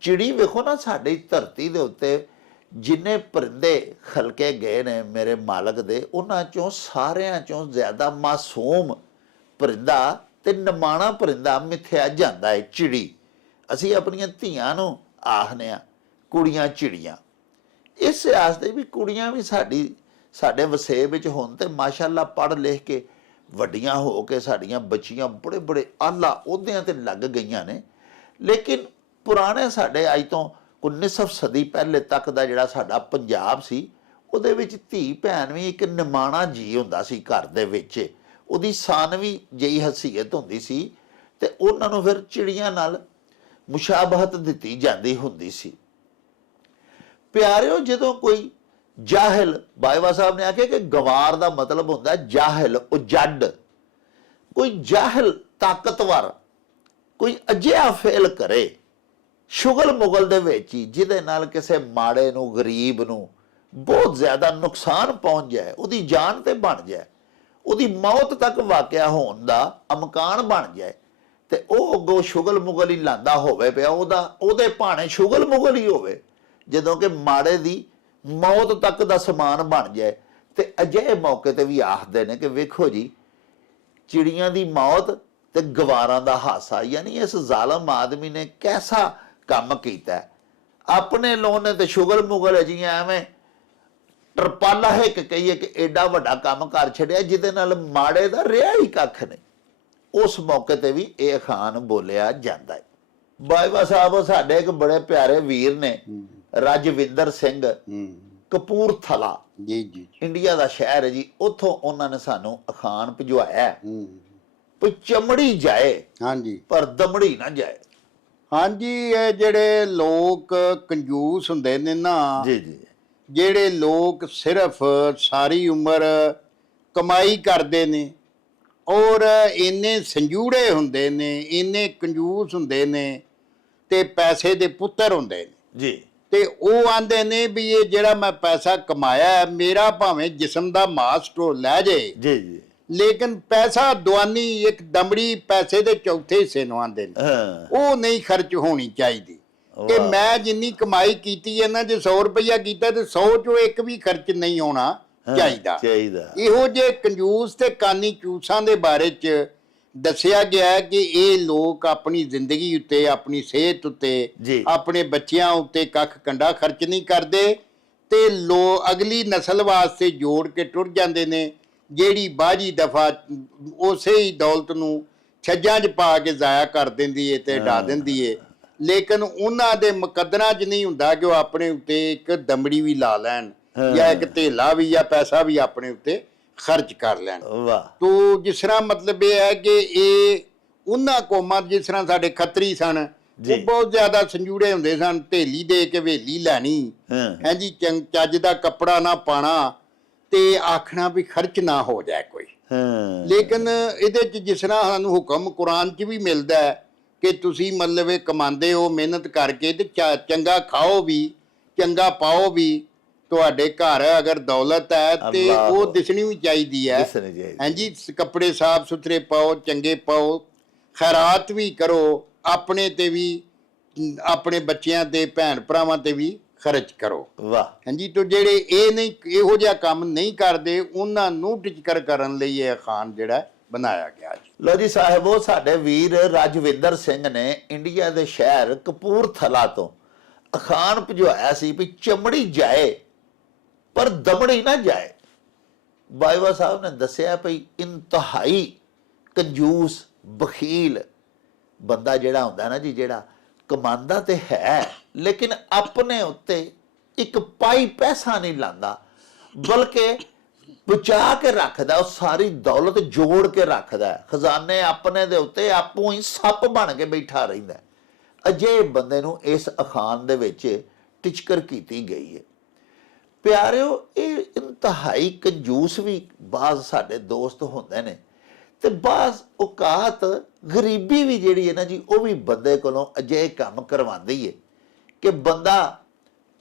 ਚਿੜੀ ਵੇਖੋ ਨਾ, ਸਾਡੀ ਧਰਤੀ ਦੇ ਉੱਤੇ ਜਿੰਨੇ ਪਰਿੰਦੇ ਖਲਕੇ ਗਏ ਨੇ ਮੇਰੇ ਮਾਲਕ ਦੇ, ਉਹਨਾਂ ਚੋਂ ਸਾਰਿਆਂ ਚੋਂ ਜ਼ਿਆਦਾ ਮਾਸੂਮ ਪਰਿੰਦਾ ਤੇ ਨਿਮਾਣਾ ਪਰਿੰਦਾ ਮਿਥਿਆ ਜਾਂਦਾ ਹੈ, ਚਿੜੀ। ਅਸੀਂ ਆਪਣੀਆਂ ਧੀਆਂ ਨੂੰ ਆਖਦੇ ਹਾਂ ਕੁੜੀਆਂ ਚਿੜੀਆਂ। ਇਸ ਵਾਸਤੇ ਵੀ ਕੁੜੀਆਂ ਵੀ ਸਾਡੇ ਵਸੇਬ ਵਿੱਚ ਹੁਣ ਤੇ ਮਾਸ਼ਾਅੱਲਾ ਪੜ੍ਹ ਲਿਖ ਕੇ ਵੱਡੀਆਂ ਹੋ ਕੇ ਸਾਡੀਆਂ ਬੱਚੀਆਂ ਬੜੇ ਬੜੇ ਆਲਾ ਅਹੁਦਿਆਂ ਤੇ ਲੱਗ ਗਈਆਂ ਨੇ। ਲੇਕਿਨ ਪੁਰਾਣੇ ਸਾਡੇ ਅੱਜ ਤੋਂ 19 ਸਦੀ ਪਹਿਲੇ ਤੱਕ ਦਾ ਜਿਹੜਾ ਸਾਡਾ ਪੰਜਾਬ ਸੀ, ਉਹਦੇ ਵਿੱਚ ਧੀ ਭੈਣ ਵੀ ਇੱਕ ਨਿਮਾਣਾ ਜੀ ਹੁੰਦਾ ਸੀ ਘਰ ਦੇ ਵਿੱਚ, ਉਹਦੀ ਸਾਨਵੀ ਜਿਹੀ ਹਸੀਅਤ ਹੁੰਦੀ ਸੀ ਤੇ ਉਹਨਾਂ ਨੂੰ ਫਿਰ ਚਿੜੀਆਂ ਨਾਲ ਮੁਸ਼ਾਬਹਤ ਦਿੱਤੀ ਜਾਂਦੀ ਹੁੰਦੀ ਸੀ। ਪਿਆਰਿਓ, ਜਦੋਂ ਕੋਈ ਜਾਹਿਲ, ਬਾਈਵਾ ਸਾਹਿਬ ਨੇ ਆਖਿਆ ਕਿ ਗਵਾਰ ਦਾ ਮਤਲਬ ਹੁੰਦਾ ਜਾਹਿਲ, ਉਹ ਜੱਡ, ਕੋਈ ਜਾਹਿਲ ਤਾਕਤਵਰ ਕੋਈ ਅਜਿਹਾ ਫੇਲ ਕਰੇ ਸ਼ੁਗਲ ਮੁਗਲ ਦੇ ਵਿੱਚ ਹੀ, ਜਿਹਦੇ ਨਾਲ ਕਿਸੇ ਮਾੜੇ ਨੂੰ, ਗਰੀਬ ਨੂੰ ਬਹੁਤ ਜ਼ਿਆਦਾ ਨੁਕਸਾਨ ਪਹੁੰਚ ਜਾਏ, ਉਹਦੀ ਜਾਨ ਤੇ ਬਣ ਜਾਏ, ਉਹਦੀ ਮੌਤ ਤੱਕ ਵਾਕਿਆ ਹੋਣ ਦਾ ਅਮਕਾਨ ਬਣ ਜਾਏ, ਤੇ ਉਹ ਅੱਗੋਂ ਸ਼ੁਗਲ ਮੁਗਲ ਹੀ ਲਾਂਦਾ ਹੋਵੇ ਪਿਆ, ਉਹਦੇ ਭਾਣੇ ਸ਼ੁਗਲ ਮੁਗਲ ਹੀ ਹੋਵੇ, ਜਦੋਂ ਕਿ ਮਾੜੇ ਦੀ ਮੌਤ ਤੱਕ ਦਾ ਸਮਾਨ ਬਣ ਜਾਏ। ਤੇ ਅਜਿਹੇ ਮੌਕੇ ਤੇ ਵੀ ਆਖਦੇ ਨੇ ਕਿ ਵੇਖੋ ਜੀ, ਚਿੜੀਆਂ ਦੀ ਮੌਤ ਤੇ ਗਵਾਰਾਂ ਦਾ ਹਾਸਾ, ਯਾਨੀ ਇਸ ਜ਼ਾਲਮ ਆਦਮੀ ਨੇ ਕੈਸਾ ਕੰਮ ਕੀਤਾ। ਆਪਣੇ ਲੋਨ ਨੇ ਤੇ ਸ਼ੁਗਲ ਮੁਗਲ ਜੀਆਂ ਐਵੇਂ ਟਰਪਾਲਾ ਹੈ ਕਿ ਕਹੀਏ ਕਿ ਐਡਾ ਵੱਡਾ ਕੰਮ ਕਰ ਛੱਡਿਆ ਜਿਹਦੇ ਨਾਲ ਮਾੜੇ ਦਾ ਰਿਹਾ ਹੀ ਕੱਖ ਨਹੀਂ। ਉਸ ਮੌਕੇ ਤੇ ਵੀ ਇਹ ਖਾਨ ਬੋਲਿਆ ਜਾਂਦਾ ਹੈ। ਬਾਈਵਾ ਸਾਹਿਬ ਸਾਡੇ ਇੱਕ ਬੜੇ ਪਿਆਰੇ ਵੀਰ ਨੇ, ਰਾਜਵਿੰਦਰ ਸਿੰਘ ਕਪੂਰਥਲਾ, ਜੀ ਜੀ, ਇੰਡੀਆ ਦਾ ਸ਼ਹਿਰ ਹੈ ਜੀ, ਉੱਥੋਂ ਉਹਨਾਂ ਨੇ ਸਾਨੂੰ ਅਖਾਣ ਭਿਜਵਾਇਆ ਵੀ ਚਮੜੀ ਜਾਏ ਹਾਂਜੀ ਪਰ ਦਮੜੀ ਨਾ ਜਾਏ। ਹਾਂਜੀ, ਇਹ ਜਿਹੜੇ ਲੋਕ ਕੰਜੂਸ ਹੁੰਦੇ ਨੇ ਨਾ, ਜੀ ਜੀ, ਜਿਹੜੇ ਲੋਕ ਸਿਰਫ ਸਾਰੀ ਉਮਰ ਕਮਾਈ ਕਰਦੇ ਨੇ ਔਰ ਇੰਨੇ ਸੰਜੂੜੇ ਹੁੰਦੇ ਨੇ, ਇੰਨੇ ਕੰਜੂਸ ਹੁੰਦੇ ਨੇ ਤੇ ਪੈਸੇ ਦੇ ਪੁੱਤਰ ਹੁੰਦੇ ਨੇ ਜੀ, ਤੇ ਉਹ ਆਂਦੇ ਨੇ ਵੀ ਇਹ ਜਿਹੜਾ ਮੈਂ ਪੈਸਾ ਕਮਾਇਆ ਮੇਰਾ ਭਾਵੇਂ ਜਿਸਮ ਦਾ ਮਾਸ ਲੈ ਜੇ, ਜੀ ਜੀ, ਲੇਕਿਨ ਪੈਸਾ ਦਵਾਨੀ ਇੱਕ ਦਮੜੀ ਪੈਸੇ ਦੇ ਚੌਥੇ ਹਿੱਸੇ ਨੂੰ ਆਂਦੇ ਨੇ, ਹਾਂ, ਉਹ ਨਹੀਂ ਖਰਚ ਹੋਣੀ ਚਾਹੀਦੀ। ਕਿ ਮੈਂ ਜਿੰਨੀ ਕਮਾਈ ਕੀਤੀ ਹੈ ਨਾ, ਜੇ 100 ਰੁਪਇਆ ਕੀਤਾ ਤੇ 100 ਚੋਂ ਇੱਕ ਵੀ ਖਰਚ ਨਹੀਂ ਹੋਣਾ ਚਾਹੀਦਾ। ਇਹੋ ਜਿਹੇ ਕੰਜੂਸ ਤੇ ਕਾਨੀ ਚੂਸਾਂ ਦੇ ਬਾਰੇ ਚ ਦੱਸਿਆ ਗਿਆ ਹੈ ਕਿ ਇਹ ਲੋਕ ਆਪਣੀ ਜ਼ਿੰਦਗੀ ਉੱਤੇ, ਆਪਣੀ ਸਿਹਤ ਉੱਤੇ, ਆਪਣੇ ਬੱਚਿਆਂ ਉੱਤੇ ਕੱਖ ਕੰਡਾ ਖਰਚ ਨਹੀਂ ਕਰਦੇ ਤੇ ਅਗਲੀ ਨਸਲ ਵਾਸਤੇ ਜੋੜ ਕੇ ਟੁਰ ਜਾਂਦੇ ਨੇ, ਜਿਹੜੀ ਬਾਜੀ ਦਫਾ ਉਸੇ ਹੀ ਦੌਲਤ ਨੂੰ ਛੱਜਾਂ 'ਚ ਪਾ ਕੇ ਜ਼ਾਇਆ ਕਰ ਦਿੰਦੀ ਏ ਤੇ ਢਾ ਦਿੰਦੀ ਏ। ਲੇਕਿਨ ਉਹਨਾਂ ਦੇ ਮੁਕੱਦਰਾਂ 'ਚ ਨਹੀਂ ਹੁੰਦਾ ਕਿ ਉਹ ਆਪਣੇ ਉੱਤੇ ਇੱਕ ਦਮੜੀ ਵੀ ਲਾ ਲੈਣ ਜਾਂ ਇੱਕ ਧੇਲਾ ਵੀ ਜਾਂ ਪੈਸਾ ਵੀ ਆਪਣੇ ਉੱਤੇ ਖਰਚ ਕਰ ਲੈਣ। ਤੋ ਜਿਸ ਤਰ੍ਹਾਂ ਮਤਲਬ ਇਹ ਹੈ ਕਿ ਇਹ ਉਹਨਾਂ ਕੌਮਾਂ, ਜਿਸ ਤਰ੍ਹਾਂ ਸਾਡੇ ਖੱਤਰੀ ਸਨ, ਉਹ ਬਹੁਤ ਜ਼ਿਆਦਾ ਸੰਜੂੜੇ ਹੁੰਦੇ ਸਨ, ਢੇਲੀ ਦੇ ਕੇ ਹਵੇਲੀ ਲੈਣੀ ਹੈ ਜੀ, ਚੱਜ ਦਾ ਕੱਪੜਾ ਨਾ ਪਾਣਾ ਤੇ ਆਖਣਾ ਵੀ ਖਰਚ ਨਾ ਹੋ ਜਾਏ ਕੋਈ। ਲੇਕਿਨ ਇਹਦੇ 'ਚ ਜਿਸ ਤਰ੍ਹਾਂ ਸਾਨੂੰ ਹੁਕਮ ਕੁਰਾਨ 'ਚ ਵੀ ਮਿਲਦਾ ਹੈ ਕਿ ਤੁਸੀਂ ਮਤਲਬ ਇਹ ਕਮਾਉਂਦੇ ਹੋ ਮਿਹਨਤ ਕਰਕੇ ਤੇ ਚੰਗਾ ਖਾਓ ਵੀ, ਚੰਗਾ ਪਾਓ ਵੀ। ਤੁਹਾਡੇ ਘਰ ਅਗਰ ਦੌਲਤ ਹੈ ਤੇ ਉਹ ਦਿਸਣੀ ਵੀ ਚਾਹੀਦੀ ਹੈ, ਹਾਂਜੀ, ਕੱਪੜੇ ਸਾਫ ਸੁਥਰੇ ਪਾਓ, ਚੰਗੇ ਪਾਓ, ਖੈਰਾਤ ਵੀ ਕਰੋ, ਆਪਣੇ ਤੇ ਵੀ, ਆਪਣੇ ਬੱਚਿਆਂ ਤੇ, ਭੈਣ ਭਰਾਵਾਂ ਤੇ ਵੀ ਖਰਚ ਕਰੋ। ਵਾਹ, ਹਾਂਜੀ। ਤੋਂ ਜਿਹੜੇ ਇਹ ਨਹੀਂ, ਇਹੋ ਜਿਹਾ ਕੰਮ ਨਹੀਂ ਕਰਦੇ, ਉਹਨਾਂ ਨੂੰ ਟਿਚਕਰ ਕਰਨ ਲਈ ਇਹ ਖਾਨ ਜਿਹੜਾ ਬਣਾਇਆ ਗਿਆ। ਲੋ ਜੀ ਸਾਹਿਬੋ, ਸਾਡੇ ਵੀਰ ਰਾਜਵਿੰਦਰ ਸਿੰਘ ਨੇ ਇੰਡੀਆ ਦੇ ਸ਼ਹਿਰ ਕਪੂਰਥਲਾ ਤੋਂ ਅਖਾਣ ਭਿਜਵਾਇਆ ਸੀ ਵੀ ਚਮੜੀ ਜਾਏ ਪਰ ਦਮੜੀ ਨਾ ਜਾਏ। ਬਾਈਵਾ ਸਾਹਿਬ ਨੇ ਦੱਸਿਆ ਭਈ ਇੰਤਹਾਈ ਕੰਜੂਸ ਬਖੀਲ ਬੰਦਾ ਜਿਹੜਾ ਹੁੰਦਾ ਨਾ ਜੀ, ਜਿਹੜਾ ਕਮਾਉਂਦਾ ਤੇ ਹੈ ਲੇਕਿਨ ਆਪਣੇ ਉੱਤੇ ਇੱਕ ਪਾਈ ਪੈਸਾ ਨਹੀਂ ਲਾਂਦਾ, ਬਲਕਿ ਬਚਾ ਕੇ ਰੱਖਦਾ, ਉਹ ਸਾਰੀ ਦੌਲਤ ਜੋੜ ਕੇ ਰੱਖਦਾ, ਖਜ਼ਾਨੇ ਆਪਣੇ ਦੇ ਉੱਤੇ ਆਪੂ ਹੀ ਸੱਪ ਬਣ ਕੇ ਬੈਠਾ ਰਹਿੰਦਾ। ਅਜਿਹੇ ਬੰਦੇ ਨੂੰ ਇਸ ਅਖਾਣ ਦੇ ਵਿੱਚ ਟਿਚਕਰ ਕੀਤੀ ਗਈ ਹੈ। ਪਿਆਰਿਓ, ਇਹ ਇੰਤਹਾਈ ਕੰਜੂਸ ਵੀ ਬਾਜ਼ ਸਾਡੇ ਦੋਸਤ ਹੁੰਦੇ ਨੇ ਤੇ ਬਾਜ਼ ਔਕਾਤ ਗਰੀਬੀ ਵੀ ਜਿਹੜੀ ਹੈ ਨਾ ਜੀ, ਉਹ ਵੀ ਬੰਦੇ ਕੋਲੋਂ ਅਜਿਹੇ ਕੰਮ ਕਰਵਾਉਂਦੀ ਹੈ ਕਿ ਬੰਦਾ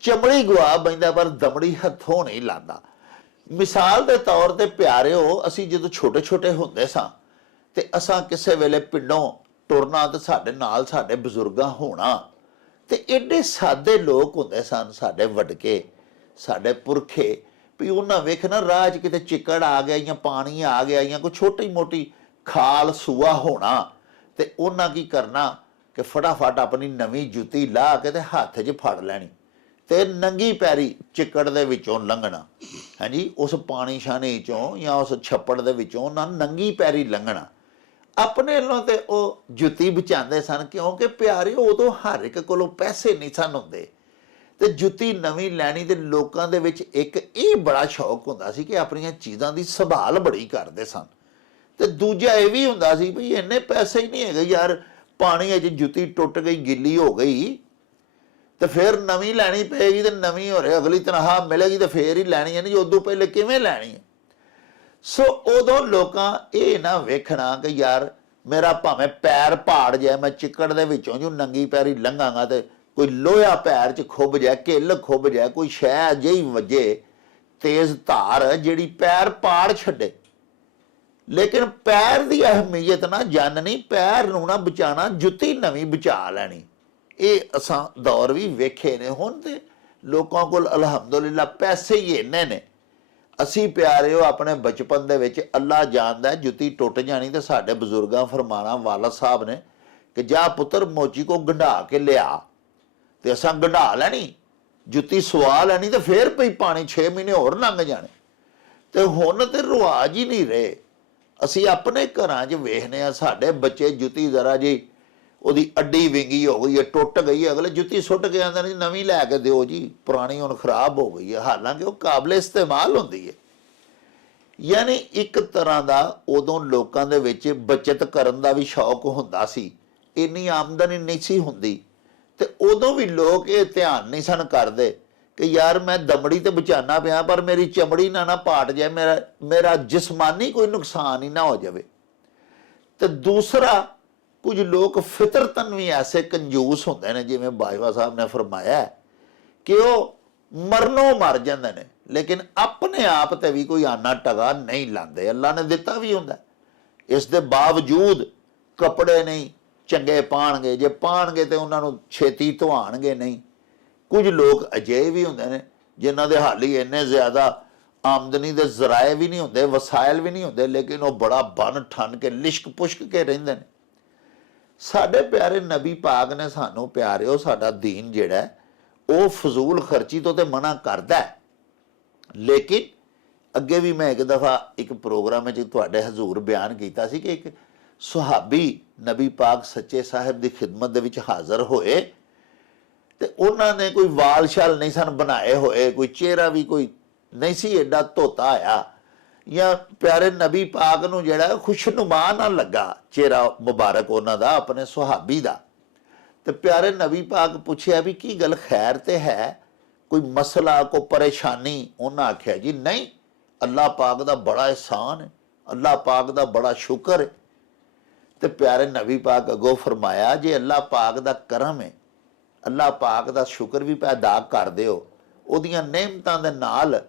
ਚਮੜੀ ਗਵਾ ਬੈਂਦਾ ਪਰ ਦਮੜੀ ਹੱਥੋਂ ਨਹੀਂ ਲਾਂਦਾ। ਮਿਸਾਲ ਦੇ ਤੌਰ ਤੇ ਪਿਆਰਿਓ, ਅਸੀਂ ਜਦੋਂ ਛੋਟੇ ਛੋਟੇ ਹੁੰਦੇ ਸਾਂ ਤੇ ਅਸਾਂ ਕਿਸੇ ਵੇਲੇ ਪਿੰਡੋਂ ਟੁਰਨਾ ਤੇ ਸਾਡੇ ਨਾਲ ਸਾਡੇ ਬਜ਼ੁਰਗਾਂ ਹੋਣਾ, ਤੇ ਐਡੇ ਸਾਦੇ ਲੋਕ ਹੁੰਦੇ ਸਨ ਸਾਡੇ ਵਡਕੇ, ਸਾਡੇ ਪੁਰਖੇ, ਵੀ ਉਹਨਾਂ ਵੇਖਣਾ ਰਾਹ 'ਚ ਕਿਤੇ ਚਿੱਕੜ ਆ ਗਿਆ ਜਾਂ ਪਾਣੀ ਆ ਗਿਆ ਜਾਂ ਕੋਈ ਛੋਟੀ ਮੋਟੀ ਖਾਲ ਸੂਆ ਹੋਣਾ, ਤੇ ਉਹਨਾਂ ਕੀ ਕਰਨਾ ਕਿ ਫਟਾਫਟ ਆਪਣੀ ਨਵੀਂ ਜੁੱਤੀ ਲਾ ਕੇ ਤੇ ਹੱਥ 'ਚ ਫੜ ਲੈਣੀ ਤੇ ਨੰਗੀ ਪੈਰੀ ਚਿੱਕੜ ਦੇ ਵਿੱਚੋਂ ਲੰਘਣਾ। ਹਾਂਜੀ, ਉਸ ਪਾਣੀ ਛਾਣੀ ਚੋਂ ਜਾਂ ਉਸ ਛੱਪੜ ਦੇ ਵਿੱਚੋਂ ਉਹਨਾਂ ਨੰਗੀ ਪੈਰੀ ਲੰਘਣਾ। ਆਪਣੇ ਵੱਲੋਂ ਤੇ ਉਹ ਜੁੱਤੀ ਬਚਾਉਂਦੇ ਸਨ, ਕਿਉਂਕਿ ਪਿਆਰਿਓ ਉਦੋਂ ਹਰ ਇੱਕ ਕੋਲੋਂ ਪੈਸੇ ਨਹੀਂ ਸਨ ਹੁੰਦੇ, ਤੇ ਜੁੱਤੀ ਨਵੀਂ ਲੈਣੀ। ਤੇ ਲੋਕਾਂ ਦੇ ਵਿੱਚ ਇੱਕ ਇਹ ਬੜਾ ਸ਼ੌਕ ਹੁੰਦਾ ਸੀ ਕਿ ਆਪਣੀਆਂ ਚੀਜ਼ਾਂ ਦੀ ਸੰਭਾਲ ਬੜੀ ਕਰਦੇ ਸਨ। ਤੇ ਦੂਜਾ ਇਹ ਵੀ ਹੁੰਦਾ ਸੀ ਵੀ ਇੰਨੇ ਪੈਸੇ ਹੀ ਨਹੀਂ ਹੈਗੇ ਯਾਰ, ਪਾਣੀ 'ਚ ਜੁੱਤੀ ਟੁੱਟ ਗਈ, ਗਿੱਲੀ ਹੋ ਗਈ ਤੇ ਫਿਰ ਨਵੀਂ ਲੈਣੀ ਪਏਗੀ, ਤੇ ਨਵੀਂ ਹੋ ਰਹੀ ਅਗਲੀ ਤਨਖਾਹ ਮਿਲੇਗੀ ਤੇ ਫੇਰ ਹੀ ਲੈਣੀ ਹੈ, ਨਹੀਂ ਉਦੋਂ ਪਹਿਲੇ ਕਿਵੇਂ ਲੈਣੀ ਹੈ। ਸੋ ਉਦੋਂ ਲੋਕਾਂ ਇਹ ਨਾ ਵੇਖਣਾ ਕਿ ਯਾਰ ਮੇਰਾ ਭਾਵੇਂ ਪੈਰ ਪਾੜ ਜਾਏ, ਮੈਂ ਚਿੱਕੜ ਦੇ ਵਿੱਚੋਂ ਜੋ ਨੰਗੀ ਪੈਰੀ ਲੰਘਾਂਗਾ ਤੇ ਕੋਈ ਲੋਹਾ ਪੈਰ 'ਚ ਖੁੱਭ ਜਾਏ, ਕਿੱਲ ਖੁੱਭ ਜਾਏ, ਕੋਈ ਸ਼ੈ ਜਿਹੀ ਵੱਜੇ ਤੇਜ਼ ਧਾਰ ਜਿਹੜੀ ਪੈਰ ਪਾੜ ਛੱਡੇ। ਲੇਕਿਨ ਪੈਰ ਦੀ ਅਹਿਮੀਅਤ ਨਾ ਜਾਣਨੀ, ਪੈਰ ਨੂੰ ਨਾ ਬਚਾਉਣਾ, ਜੁੱਤੀ ਨਵੀਂ ਬਚਾ ਲੈਣੀ। ਇਹ ਅਸਾਂ ਦੌਰ ਵੀ ਵੇਖੇ ਨੇ। ਹੁਣ ਤੇ ਲੋਕਾਂ ਕੋਲ ਅਲਹਮਦੁਲਿਲਾ ਪੈਸੇ ਹੀ ਇੰਨੇ ਨੇ। ਅਸੀਂ ਪਿਆਰਿਓ ਆਪਣੇ ਬਚਪਨ ਦੇ ਵਿੱਚ, ਅੱਲਾ ਜਾਣਦਾ ਜੁੱਤੀ ਟੁੱਟ ਜਾਣੀ ਤੇ ਸਾਡੇ ਬਜ਼ੁਰਗਾਂ ਫਰਮਾਨਾ ਵਾਲਦ ਸਾਹਿਬ ਨੇ ਕਿ ਜਾ ਪੁੱਤਰ ਮੋਚੀ ਕੋ ਗੰਢਾ ਕੇ ਲਿਆ, ਤੇ ਅਸਾਂ ਗੰਢਾ ਲੈਣੀ, ਜੁੱਤੀ ਸਵਾ ਲੈਣੀ ਤੇ ਫੇਰ ਪਈ ਪਾਣੀ 6 ਮਹੀਨੇ ਹੋਰ ਲੰਘ ਜਾਣੇ। ਤੇ ਹੁਣ ਤੇ ਰਿਵਾਜ ਹੀ ਨਹੀਂ ਰਹੇ। ਅਸੀਂ ਆਪਣੇ ਘਰਾਂ 'ਚ ਵੇਖਦੇ ਹਾਂ, ਸਾਡੇ ਬੱਚੇ ਜੁੱਤੀ ਜ਼ਰਾ ਜੀ ਉਹਦੀ ਅੱਡੀ ਵਿੰਗੀ ਹੋ ਗਈ ਹੈ, ਟੁੱਟ ਗਈ ਹੈ, ਅਗਲੇ ਜੁੱਤੀ ਸੁੱਟ ਕੇ ਆਉਂਦੇ ਨੇ ਨਵੀਂ ਲੈ ਕੇ ਦਿਓ ਜੀ, ਪੁਰਾਣੀ ਹੁਣ ਖਰਾਬ ਹੋ ਗਈ ਹੈ, ਹਾਲਾਂਕਿ ਉਹ ਕਾਬਲੇ ਇਸਤੇਮਾਲ ਹੁੰਦੀ ਹੈ। ਯਾਨੀ ਇੱਕ ਤਰ੍ਹਾਂ ਦਾ ਉਦੋਂ ਲੋਕਾਂ ਦੇ ਵਿੱਚ ਬੱਚਤ ਕਰਨ ਦਾ ਵੀ ਸ਼ੌਕ ਹੁੰਦਾ ਸੀ, ਇੰਨੀ ਆਮਦਨੀ ਨਹੀਂ ਸੀ ਹੁੰਦੀ, ਤੇ ਉਦੋਂ ਵੀ ਲੋਕ ਇਹ ਧਿਆਨ ਨਹੀਂ ਸਨ ਕਰਦੇ ਕਿ ਯਾਰ ਮੈਂ ਦਮੜੀ ਤੇ ਬਚਾਉਣਾ ਪਿਆ ਪਰ ਮੇਰੀ ਚਮੜੀ ਨਾ ਪਾਟ ਜਾਏ, ਮੇਰਾ ਜਿਸਮਾਨੀ ਕੋਈ ਨੁਕਸਾਨ ਹੀ ਨਾ ਹੋ ਜਾਵੇ। ਤੇ ਦੂਸਰਾ, ਕੁਝ ਲੋਕ ਫਿਤਰਤਨ ਵੀ ਐਸੇ ਕੰਜੂਸ ਹੁੰਦੇ ਨੇ, ਜਿਵੇਂ ਬਾਜਵਾ ਸਾਹਿਬ ਨੇ ਫਰਮਾਇਆ ਕਿ ਉਹ ਮਰਨੋਂ ਮਰ ਜਾਂਦੇ ਨੇ ਲੇਕਿਨ ਆਪਣੇ ਆਪ ਤੇ ਵੀ ਕੋਈ ਆਨਾ ਟਗਾ ਨਹੀਂ ਲਾਉਂਦੇ। ਅੱਲਾ ਨੇ ਦਿੱਤਾ ਵੀ ਹੁੰਦਾ, ਇਸ ਦੇ ਬਾਵਜੂਦ ਕੱਪੜੇ ਨਹੀਂ ਚੰਗੇ ਪਾਣਗੇ, ਜੇ ਪਾਣਗੇ ਤੇ ਉਹਨਾਂ ਨੂੰ ਛੇਤੀ ਧਵਾਣਗੇ ਨਹੀਂ। ਕੁਝ ਲੋਕ ਅਜਿਹੇ ਵੀ ਹੁੰਦੇ ਨੇ ਜਿਨ੍ਹਾਂ ਦੇ ਹਾਲੀ ਇੰਨੇ ਜ਼ਿਆਦਾ ਆਮਦਨੀ ਦੇ ਜ਼ਰਾਏ ਵੀ ਨਹੀਂ ਹੁੰਦੇ, ਵਸਾਇਲ ਵੀ ਨਹੀਂ ਹੁੰਦੇ, ਲੇਕਿਨ ਉਹ ਬੜਾ ਬਨ ਠਨ ਕੇ ਲਿਸ਼ਕ ਪੁਸ਼ਕ ਕੇ ਰਹਿੰਦੇ ਨੇ। ਸਾਡੇ ਪਿਆਰੇ ਨਬੀ ਪਾਕ ਨੇ ਸਾਨੂੰ ਪਿਆਰਿਓ, ਸਾਡਾ ਦੀਨ ਜਿਹੜਾ ਉਹ ਫਜ਼ੂਲ ਖਰਚੀ ਤੋਂ ਤੇ ਮਨਾ ਕਰਦਾ ਹੈ, ਲੇਕਿਨ ਅੱਗੇ ਵੀ ਮੈਂ ਇੱਕ ਦਫਾ ਇੱਕ ਪ੍ਰੋਗਰਾਮ ਵਿੱਚ ਤੁਹਾਡੇ ਹਜ਼ੂਰ ਬਿਆਨ ਕੀਤਾ ਸੀ ਕਿ ਇੱਕ ਸੁਹਾਬੀ ਨਬੀ ਪਾਕ ਸੱਚੇ ਸਾਹਿਬ ਦੀ ਖਿਦਮਤ ਦੇ ਵਿੱਚ ਹਾਜ਼ਰ ਹੋਏ ਤੇ ਉਹਨਾਂ ਨੇ ਕੋਈ ਵਾਲ ਸ਼ਾਲ ਨਹੀਂ ਸਨ ਬਣਾਏ ਹੋਏ, ਕੋਈ ਚਿਹਰਾ ਵੀ ਕੋਈ ਨਹੀਂ ਸੀ ਐਡਾ ਧੋਤਾ ਆਇਆ, ਜਾਂ ਪਿਆਰੇ ਨਬੀ ਪਾਕ ਨੂੰ ਜਿਹੜਾ ਖੁਸ਼ਨੁਮਾ ਨਾ ਲੱਗਾ ਚਿਹਰਾ ਮੁਬਾਰਕ ਉਹਨਾਂ ਦਾ, ਆਪਣੇ ਸੁਹਾਬੀ ਦਾ। ਤੇ ਪਿਆਰੇ ਨਬੀ ਪਾਕ ਪੁੱਛਿਆ ਵੀ ਕੀ ਗੱਲ ਖੈਰ ਤੇ ਹੈ, ਕੋਈ ਮਸਲਾ, ਕੋਈ ਪਰੇਸ਼ਾਨੀ? ਉਹਨਾਂ ਆਖਿਆ ਜੀ ਨਹੀਂ, ਅੱਲਾਹ ਪਾਕ ਦਾ ਬੜਾ ਇਹਸਾਨ ਹੈ, ਅੱਲਾਹ ਪਾਕ ਦਾ ਬੜਾ ਸ਼ੁਕਰ ਹੈ। ਤੇ ਪਿਆਰੇ ਨਬੀ ਪਾਕ ਅੱਗੋਂ ਫਰਮਾਇਆ, ਜੇ ਅੱਲਾਹ ਪਾਕ ਦਾ ਕਰਮ ਹੈ, ਅੱਲਾਹ ਪਾਕ ਦਾ ਸ਼ੁਕਰ ਵੀ ਪੈਦਾ ਕਰਦੇ ਹੋ, ਉਹਦੀਆਂ ਨਿਹਮਤਾਂ ਦੇ ਨਾਲ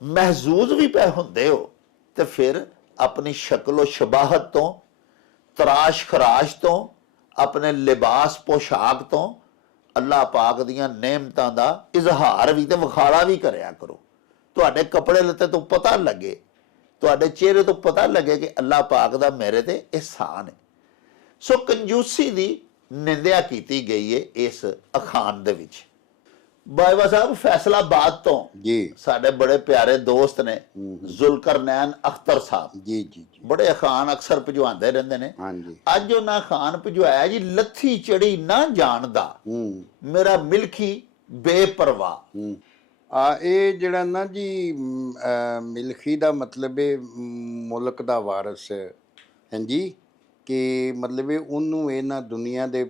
ਮਹਿਜ਼ੂਜ਼ ਵੀ ਪੈ ਹੁੰਦੇ ਹੋ, ਤੇ ਫਿਰ ਆਪਣੀ ਸ਼ਕਲ ਸ਼ਬਾਹਤ ਤੋਂ, ਤਰਾਸ਼ ਖਰਾਸ਼ ਤੋਂ, ਆਪਣੇ ਲਿਬਾਸ ਪੋਸ਼ਾਕ ਤੋਂ ਅੱਲਾਹ ਪਾਕ ਦੀਆਂ ਨਿਹਮਤਾਂ ਦਾ ਇਜ਼ਹਾਰ ਵੀ ਤੇ ਵਿਖਾਲਾ ਵੀ ਕਰਿਆ ਕਰੋ। ਤੁਹਾਡੇ ਕੱਪੜੇ ਲੱਤੇ ਤੋਂ ਪਤਾ ਲੱਗੇ, ਤੁਹਾਡੇ ਚਿਹਰੇ ਤੋਂ ਪਤਾ ਲੱਗੇ ਕਿ ਅੱਲਾਹ ਪਾਕ ਦਾ ਮੇਰੇ ਤੇ ਇਹਸਾਨ ਹੈ। ਸੋ ਕੰਜੂਸੀ ਦੀ ਨਿੰਦਿਆ ਕੀਤੀ ਗਈ ਹੈ ਇਸ ਅਖਾਨ ਦੇ ਵਿੱਚ। ਬਾਜਵਾ ਸਾਹਿਬ ਫੈਸਲਾਬਾਦ ਤੋਂ ਜੀ ਸਾਡੇ ਬੜੇ ਪਿਆਰੇ ਦੋਸਤ ਨੇ ਜ਼ੁਲਕਰਨੈਨ ਅਖਤਰ ਸਾਹਿਬ ਜੀ ਜੀ ਜੀ ਬੜੇ ਅਖਾਨ ਅਕਸਰ ਭਜਵਾਉਂਦੇ ਰਹਿੰਦੇ ਨੇ। ਹਾਂਜੀ ਅੱਜ ਉਹਨਾਂ ਅਖਾਨ ਭਜਵਾਇਆ ਜੀ, ਲੱਥੀ ਚੜੀ ਨਾ ਜਾਣਦਾ ਮੇਰਾ ਮਿਲਖੀ ਬੇਪਰਵਾਹ। ਇਹ ਜਿਹੜਾ ਨਾ ਜੀ ਮਿਲਖੀ ਦਾ ਮਤਲਬ ਹੈ ਮੁਲਕ ਦਾ ਵਾਰਿਸ, ਹਾਂਜੀ, ਕਿ ਮਤਲਬ ਉਹਨੂੰ ਇਹਨਾਂ ਦੁਨੀਆ ਦੇ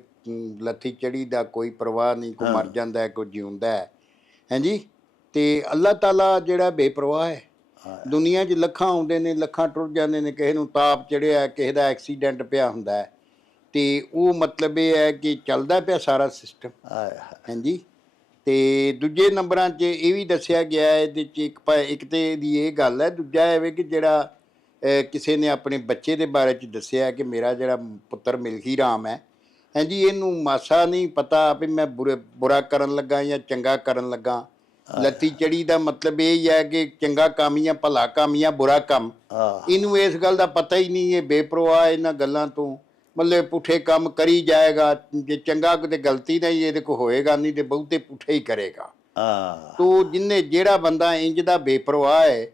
ਲੱਥੀ ਚੜੀ ਦਾ ਕੋਈ ਪਰਵਾਹ ਨਹੀਂ, ਕੋਈ ਮਰ ਜਾਂਦਾ ਹੈ, ਕੋਈ ਜਿਉਂਦਾ ਹੈ, ਹਾਂਜੀ। ਤੇ ਅੱਲਾਹ ਤਾਲਾ ਜਿਹੜਾ ਬੇਪਰਵਾਹ ਹੈ, ਦੁਨੀਆ 'ਚ ਲੱਖਾਂ ਆਉਂਦੇ ਨੇ, ਲੱਖਾਂ ਟੁਰ ਜਾਂਦੇ ਨੇ, ਕਿਸੇ ਨੂੰ ਤਾਪ ਚੜਿਆ, ਕਿਸੇ ਦਾ ਐਕਸੀਡੈਂਟ ਪਿਆ ਹੁੰਦਾ ਹੈ, ਤੇ ਉਹ ਮਤਲਬ ਇਹ ਹੈ ਕਿ ਚੱਲਦਾ ਪਿਆ ਸਾਰਾ ਸਿਸਟਮ। ਹਾਂਜੀ। ਤੇ ਦੂਜੇ ਨੰਬਰਾਂ 'ਚ ਇਹ ਵੀ ਦੱਸਿਆ ਗਿਆ ਇਹਦੇ 'ਚ ਇੱਕ ਤੇ ਦੀ ਇਹ ਗੱਲ ਹੈ, ਦੂਜਾ ਇਹ ਵੇ ਕਿ ਜਿਹੜਾ ਕਿਸੇ ਨੇ ਆਪਣੇ ਬੱਚੇ ਦੇ ਬਾਰੇ 'ਚ ਦੱਸਿਆ ਕਿ ਮੇਰਾ ਜਿਹੜਾ ਪੁੱਤਰ ਮਿਲਖੀ ਰਾਮ ਹੈ, ਹਾਂਜੀ, ਇਹਨੂੰ ਮਾਸਾ ਨਹੀਂ ਪਤਾ ਵੀ ਮੈਂ ਬੁਰਾ ਕਰਨ ਲੱਗਾ ਜਾਂ ਚੰਗਾ ਕਰਨ ਲੱਗਾ। ਲੱਤੀ ਚੜੀ ਦਾ ਮਤਲਬ ਇਹ ਹੀ ਹੈ ਕਿ ਚੰਗਾ ਕੰਮ ਜਾਂ ਭਲਾ ਕੰਮ ਜਾਂ ਬੁਰਾ ਕੰਮ, ਇਹਨੂੰ ਇਸ ਗੱਲ ਦਾ ਪਤਾ ਹੀ ਨਹੀਂ। ਇਹ ਬੇਪਰਵਾਹ ਇਹਨਾਂ ਗੱਲਾਂ ਤੋਂ, ਮਤਲਬ ਪੁੱਠੇ ਕੰਮ ਕਰੀ ਜਾਏਗਾ। ਜੇ ਚੰਗਾ ਕਿਤੇ ਗਲਤੀ ਨਹੀਂ ਇਹਦੇ ਕੋਲ ਹੋਏਗਾ ਨਹੀਂ ਤੇ ਬਹੁਤੇ ਪੁੱਠੇ ਹੀ ਕਰੇਗਾ। ਤੋ ਜਿਹੜਾ ਬੰਦਾ ਇੰਜ ਦਾ ਬੇਪਰਵਾਹ ਹੈ